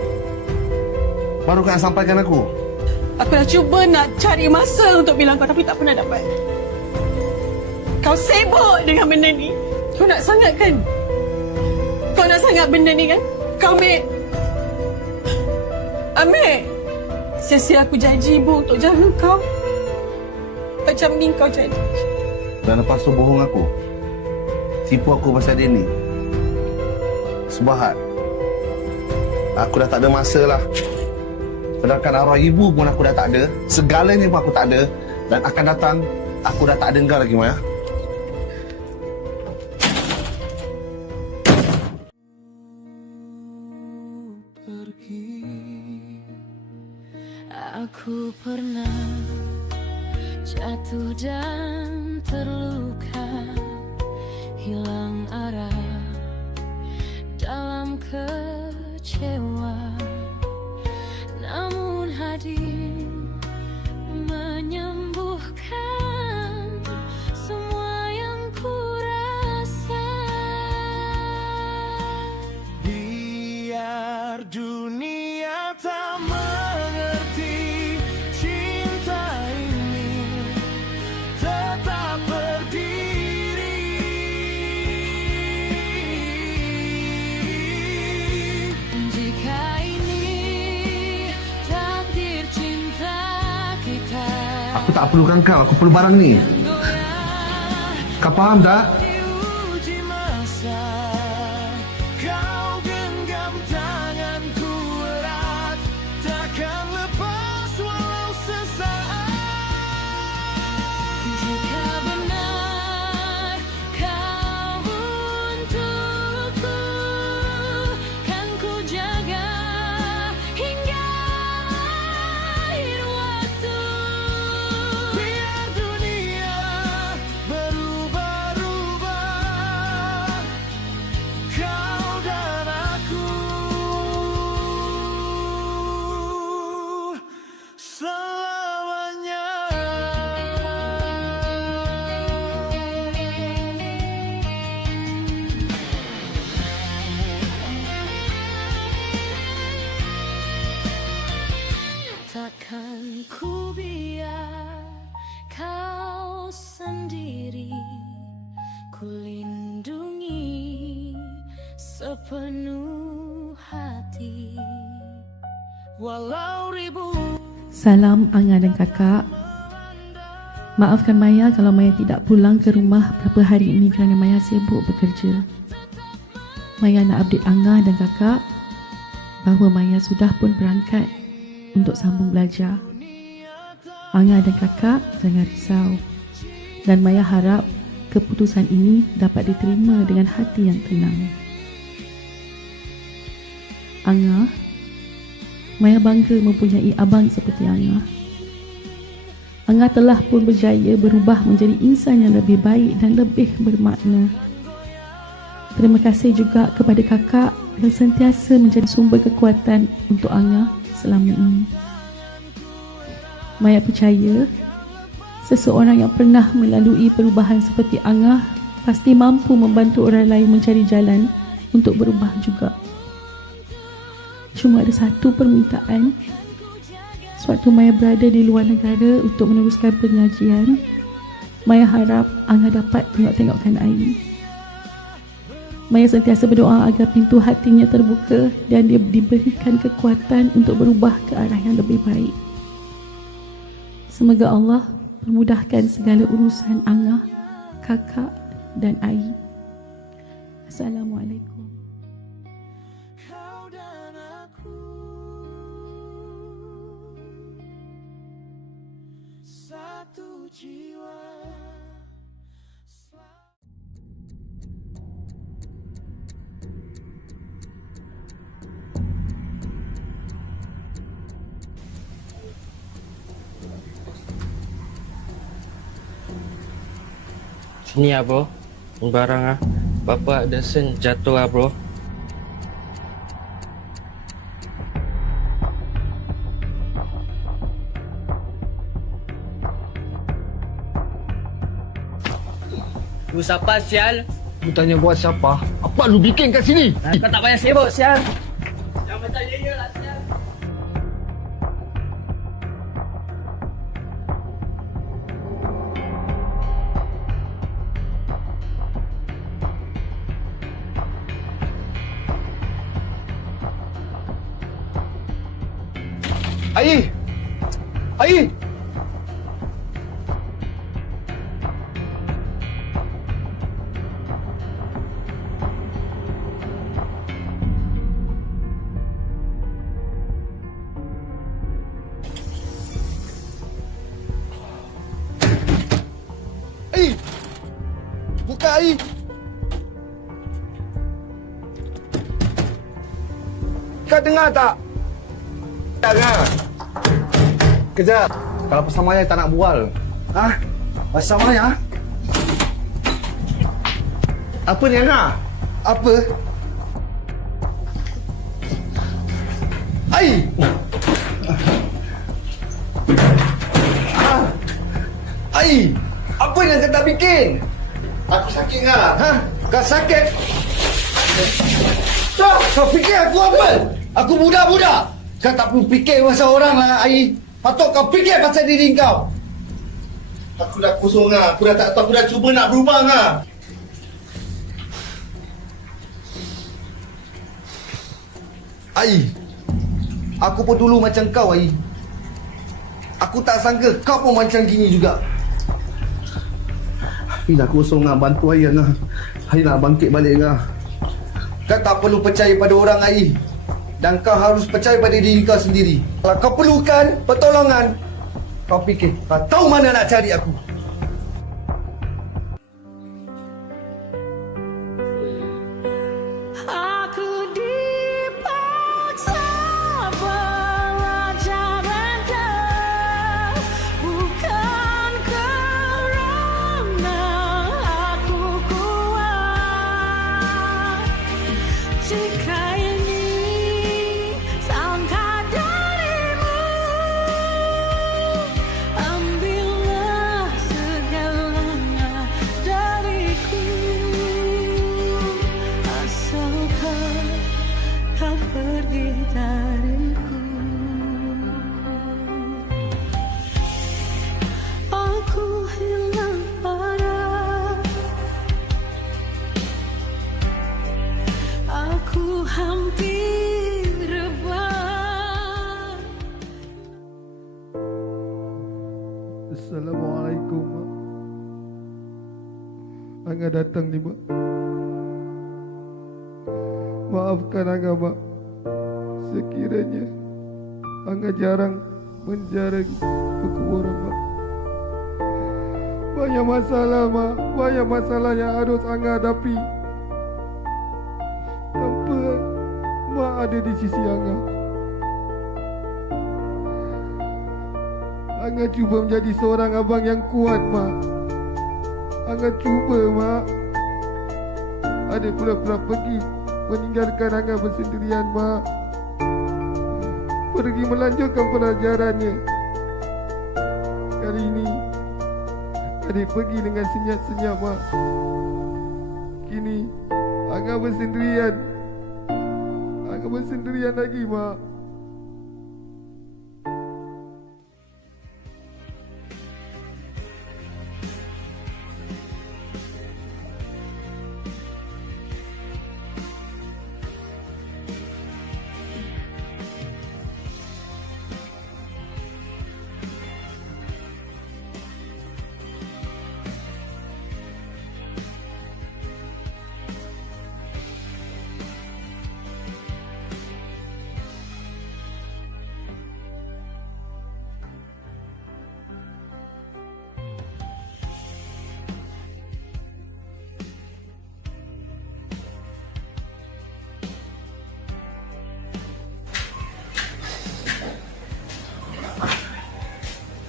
Baru kau nak sampaikan aku? Aku dah cuba nak cari masa untuk bilang kau tapi tak pernah dapat. Kau sibuk dengan benda ni. Kau nak sangat kan? Kau nak sangat benda ni kan? Kau ambil. Sia-sia aku janji ibu untuk jaga kau. Macam ni kau jadi. Dan lepas tu bohong aku. Tipu aku pasal dia ni. Sebahat. Aku dah tak ada masa lah. Sedangkan arwah ibu pun aku dah tak ada. Segalanya pun aku tak ada. Dan akan datang, aku dah tak ada engkau lagi, Maya. Aku pernah jatuh dan terluka, hilang arah dalam kecewa. Namun hadir menyembuhkan semua yang ku rasa. Biar dunia tak mengerti cinta ini tetap berdiri. Jika ini takdir cinta kita, Aku tak perlukan kau, aku perlu barang ni. Kau faham tak? diuji masa, kau genggam tanganku erat, takkan lepas walau sesaat. Jika benar kau untukku, kan ku jaga hingga akhir waktu. Biar dunia berubah-ubah, kau dan aku selamanya. Takkan ku biar kau sendiri, ku lindungi sepenuh hati. Walau ribu Salam Angah dan Kakak. Maafkan Maya kalau Maya tidak pulang ke rumah beberapa hari ini kerana Maya sibuk bekerja. Maya nak update Angah dan Kakak bahawa Maya sudah pun berangkat untuk sambung belajar. Angah dan Kakak jangan risau. Dan Maya harap keputusan ini dapat diterima dengan hati yang tenang. Angah, Maya bangga mempunyai abang seperti Angah. Angah telah pun berjaya berubah menjadi insan yang lebih baik dan lebih bermakna. Terima kasih juga kepada kakak yang sentiasa menjadi sumber kekuatan untuk Angah selama ini. Maya percaya seseorang yang pernah melalui perubahan seperti Angah pasti mampu membantu orang lain mencari jalan untuk berubah juga. Cuma ada satu permintaan. Sewaktu Maya berada di luar negara untuk meneruskan pengajian, Maya harap Angah dapat tengok-tengokkan air. Maya sentiasa berdoa agar pintu hatinya terbuka dan dia diberikan kekuatan untuk berubah ke arah yang lebih baik. Semoga Allah memudahkan segala urusan Angah, kakak dan Ai. Assalamualaikum. Sa Sini lah bro, barang lah. Bapa ada sen jatuh lah bro. Lu siapa sial? Lu tanya buat siapa? Apa lu bikin kat sini? Kau tak payah sibuk sial. Jangan macam ye lah sial. Ai! Ai! Ai! Buka Ai! Kau dengar tak? Tak dengar. Kejap. Kalau pasal Maya tak nak bual. Ha? Pasal Maya? Apa ni Angah? Apa? Ai! Ai! Apa yang kau tak bikin? Aku sakit Angah. Ha? Kau sakit? Kau fikir aku apa? Aku budak-budak. Kau tak perlu fikir pasal orang lah Ai. Patut kau fikir pasal diri kau. Aku dah kosong lah. Aku dah cuba nak berubah lah. Ai, aku pun dulu macam kau Ai. Aku tak sangka kau pun macam gini juga. Ai dah kosong lah. Bantu Ai lah. Ai nak bangkit balik lah. Kau tak perlu percaya pada orang Ai. Dan kau harus percaya pada diri kau sendiri. Kalau kau perlukan pertolongan, kau fikir kau tahu mana nak cari aku. Aku dipaksa belajar reda, bukan kerana aku kuat. Jika ini sangka darimu, ambillah segalanya dariku. Asal kau tak pergi dariku. Aku hilang arah. Aku hampir rebah. Assalamualaikum Mak. Angah datang ni Mak. Maafkan Angah Mak. Sekiranya Angah jarang menziarahi perkuburan Mak. Banyak masalah Mak. Banyak masalah yang harus Angah hadapi. Tanpa Mak ada di sisi Angah. Angah cuba menjadi seorang abang yang kuat Mak. Angah cuba Mak. Ada pula pergi meninggalkan Angah bersendirian Mak. Pergi melanjutkan pelajarannya. Kali ini adik pergi dengan senyap-senyap Mak. Kini Angah bersendirian. Angah bersendirian lagi Mak.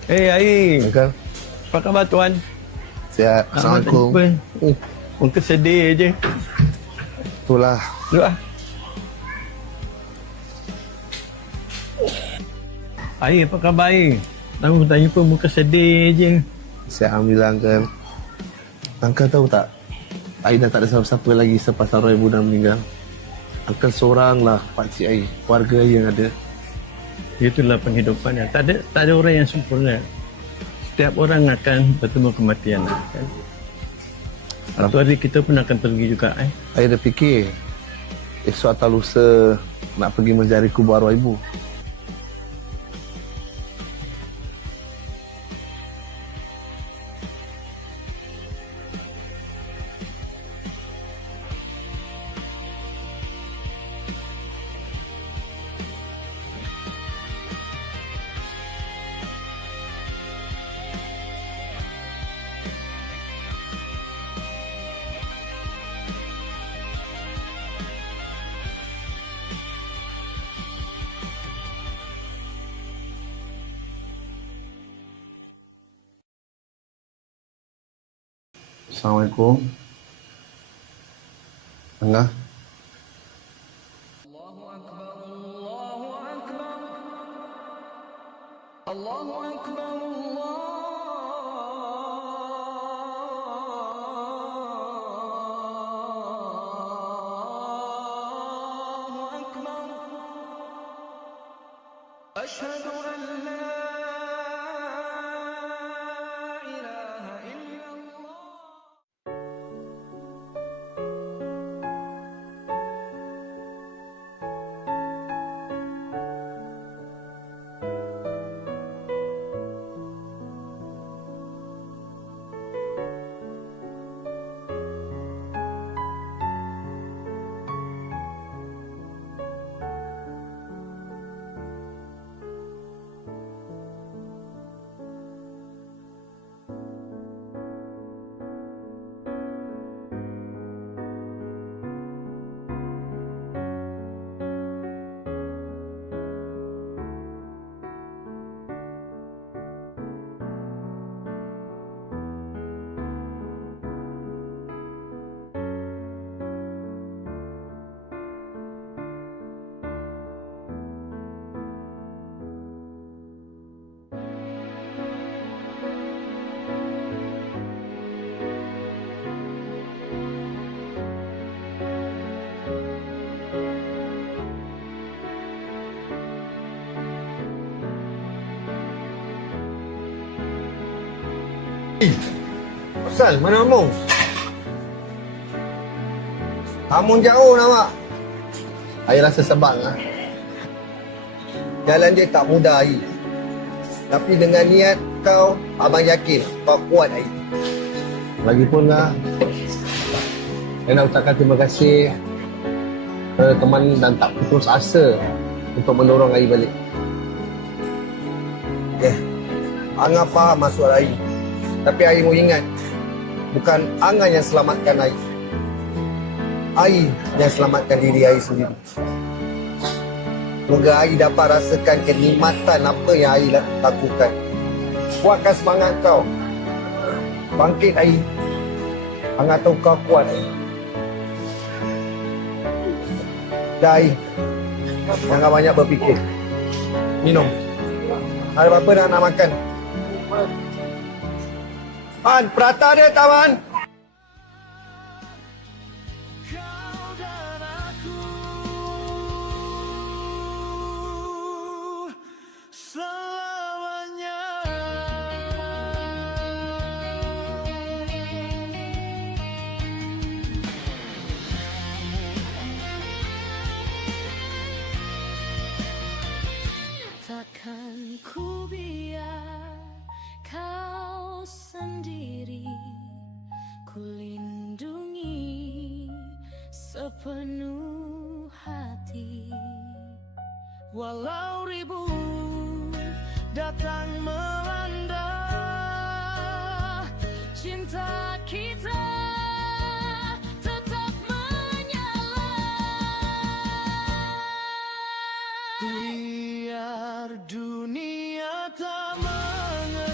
Ai. Uncle. Apa khabar tuan? Sihat. Assalamualaikum. Uncle sedih je. Itulah. Duduk lah. Ai, apa khabar Ai? Aku tanya pun muka sedih je. Sihat, alhamdulillah Uncle. Uncle tahu tak? Ai dah tak ada siapa-siapa lagi selepas arwah ibu dah meninggal. Uncle seorang lah pakcik Ai, keluarga Ai yang ada. Itulah penghidupannya. Tak ada orang yang sempurna. Setiap orang akan bertemu kematian. Kan? Satu hari kita pun akan pergi juga. Ai dah fikir esok atau lusa nak pergi menziarahi kubur arwah ibu. Assalamualaikum. Angah. Asal, mana Among? Among jauh nampak. Saya rasa sebab lah. Jalan dia tak mudah Ai. Tapi dengan niat kau, abang yakin kau kuat Ai. Lagipun lah, saya nak ucapkan terima kasih kepada teman dan tak putus asa untuk mendorong Ai balik. Angah faham maksud Ai. Tapi Ai mau ingat, bukan Angah yang selamatkan Ai. Ai yang selamatkan diri Ai sendiri. Moga Ai dapat rasakan kenikmatan apa yang Ai lakukan. Kuatkan semangat kau. Bangkit Ai. Angah tahu kau kuat. Dah Ai. Jangan banyak berfikir. Minum. Ada apa nak makan? Man, prata dia Taman. Takkan ku biar kau sendiri, ku lindungi sepenuh hati. Walau ribut datang melanda, cinta kita tetap menyala. Biar dunia tak mengerti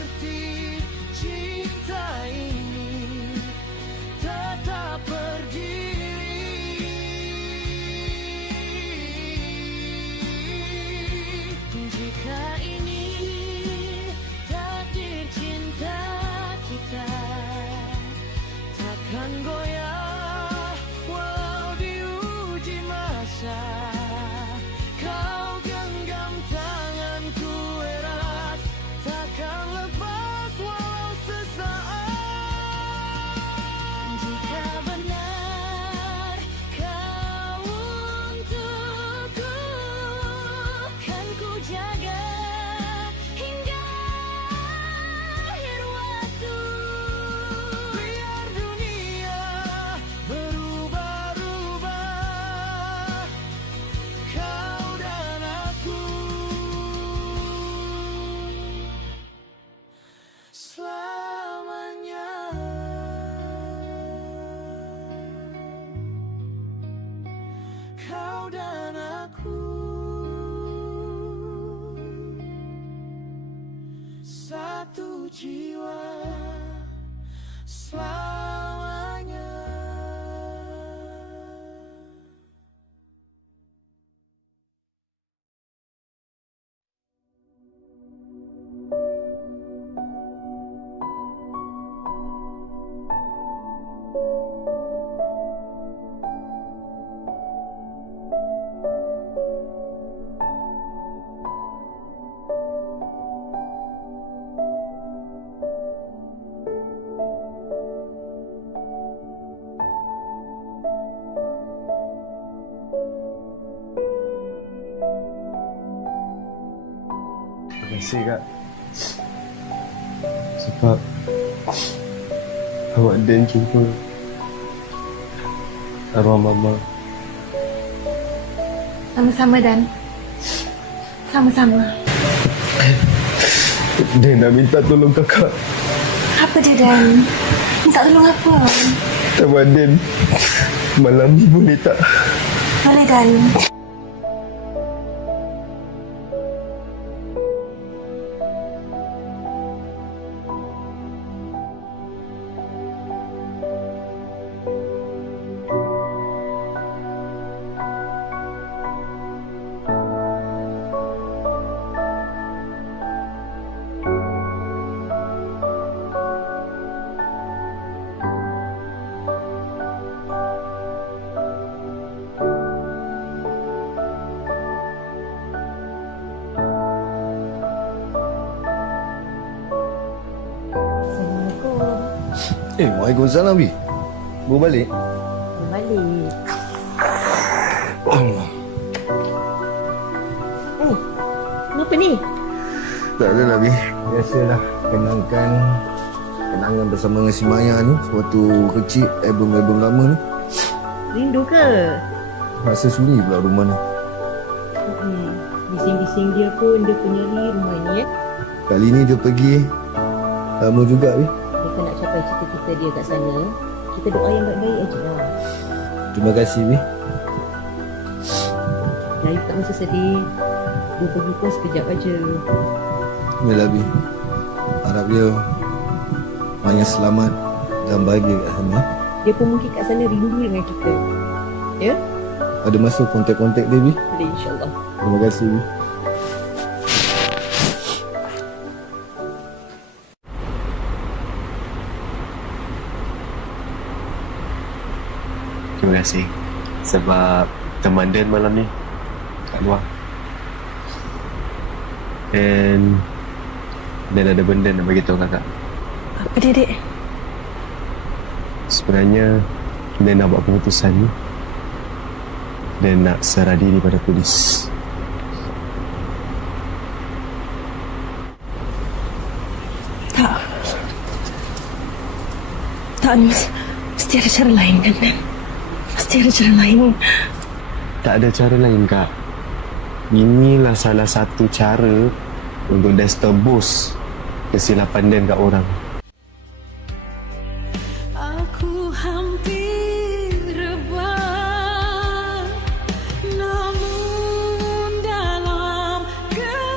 dan aku satu jiwa selamanya. Terima kasih Kak. Sebab awak Dan jumpa arwah Mama. Sama-sama Dan. Sama-sama. Dan nak minta tolong Kakak. Apa dia Dan? Minta tolong apa? Abang Dan, malam ni boleh tak? Boleh Dan. Waalaikumsalam, Bi. Baru balik? Balik. Allah. Oh, kenapa ni? Tak ada lah, Bi. Biasalah kenangkan kenangan bersama dengan si Maya ni. Waktu kecil, album-album lama ni. Rindu ke? Rasa sunyi pula rumah ni. Bising-bising dia pun dia penyeri rumah ni Kali ni dia pergi lama juga, Bi. Kita nak capai cita-cita dia kat sana. Kita doa yang baik-baik aje lah. Terima kasih, Bi. Melayu tak masa sedih. Dia pergi pun sekejap aja. Yalah, Bi. Harap dia Maya selamat dan bahagia kat sana. Dia pun mungkin kat sana rindu dengan kita. Ya? Ada masa kontak-kontak dia, Bi? Boleh, insyaAllah. Terima kasih, Bi. Terima kasih sebab teman Dan malam ni kat luar. Dan ada benda nak bagi tahu Kakak. Apa dia, Dek? Sebenarnya Dan nak buat keputusan ni. Dan nak serah diri pada polis. Tak, mesti ada cara lain kan, Dan? Mesti ada cara lain. Tak ada cara lain, Kak. Inilah salah satu cara untuk Dan tebus kesilapan Dan kat orang. Aku hampir rebah, namun dalam gelap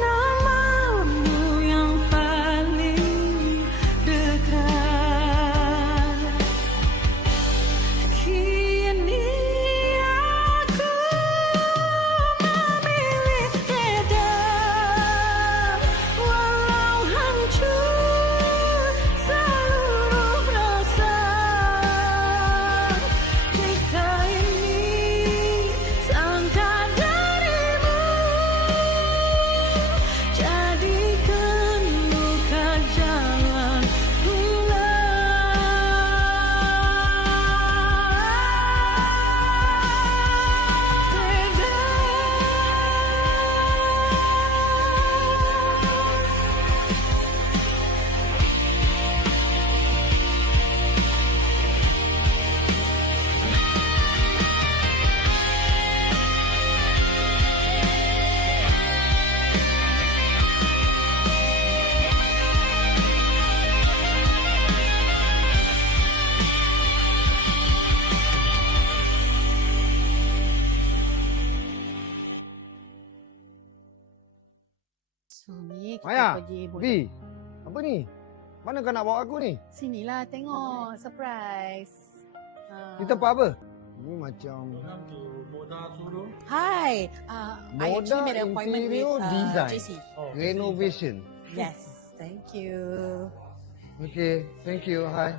namamu yang paling dekat. Kini aku memilih reda kita Maya, pergi V, apa ni? Mana kau nak bawa aku ni? Sinilah tengok, surprise. Kita buat apa? Ini macam Hi, I actually made an appointment with Interior Design. JC. Renovation. Yes, thank you. Okay, thank you. Hi.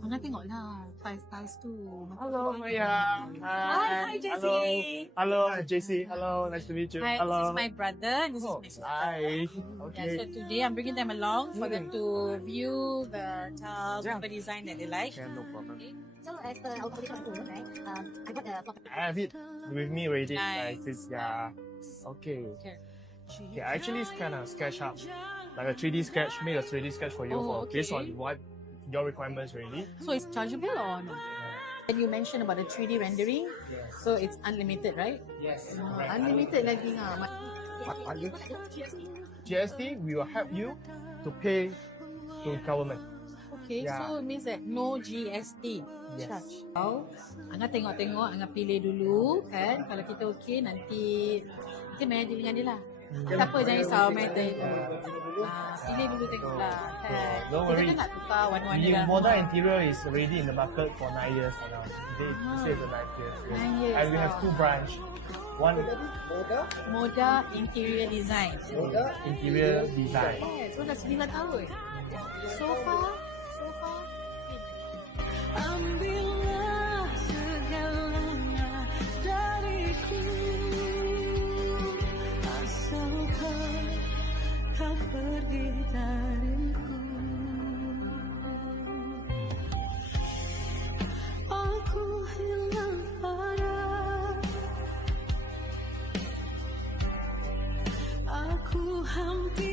Angah tengoklah five stars tu. Hello, Maya. Hi, JC. Hello, JC. Hello, nice to meet you. Hi, Hello. this is my brother and this is my sister. Hi. Yeah, Okay. so today I'm bringing them along for them to view the tiles, the design that they like. Yeah, no problem. So as per our collection tool, right? I got the floor plan. I have it with me already. Nice. Like this, yeah. Okay. Okay, I actually kind of sketch up like a 3D sketch, made a 3D sketch for you Oh, based okay. on what your requirements really. So it's chargeable or no? And you mentioned about the 3D rendering, so it's unlimited, right? Yes. Unlimited lagi ngah. GST, we will help you to pay to government. Okay, Yeah. so it means that no GST Yes. charge. Oh, Angah tengok-tengok, Angah pilih dulu kan. Kalau kita okey, nanti Maya deal dengan dia lah. Tak apa, jangan risau, Maya tengok dulu. Pilih dulu tengoklah kan. Don't Kita worry. kan nak tukar warna-warna The dalam Moda rumah. Interior is already in the market for 9 years now. They say it's 9 years. 9 years And we have now. 2 branch. One Moda Interior Design. interior design. Yes, so dah 9 tahun. So far. Ambillah segalanya dariku, asal kau tak pergi dariku. Aku hilang arah, aku hampir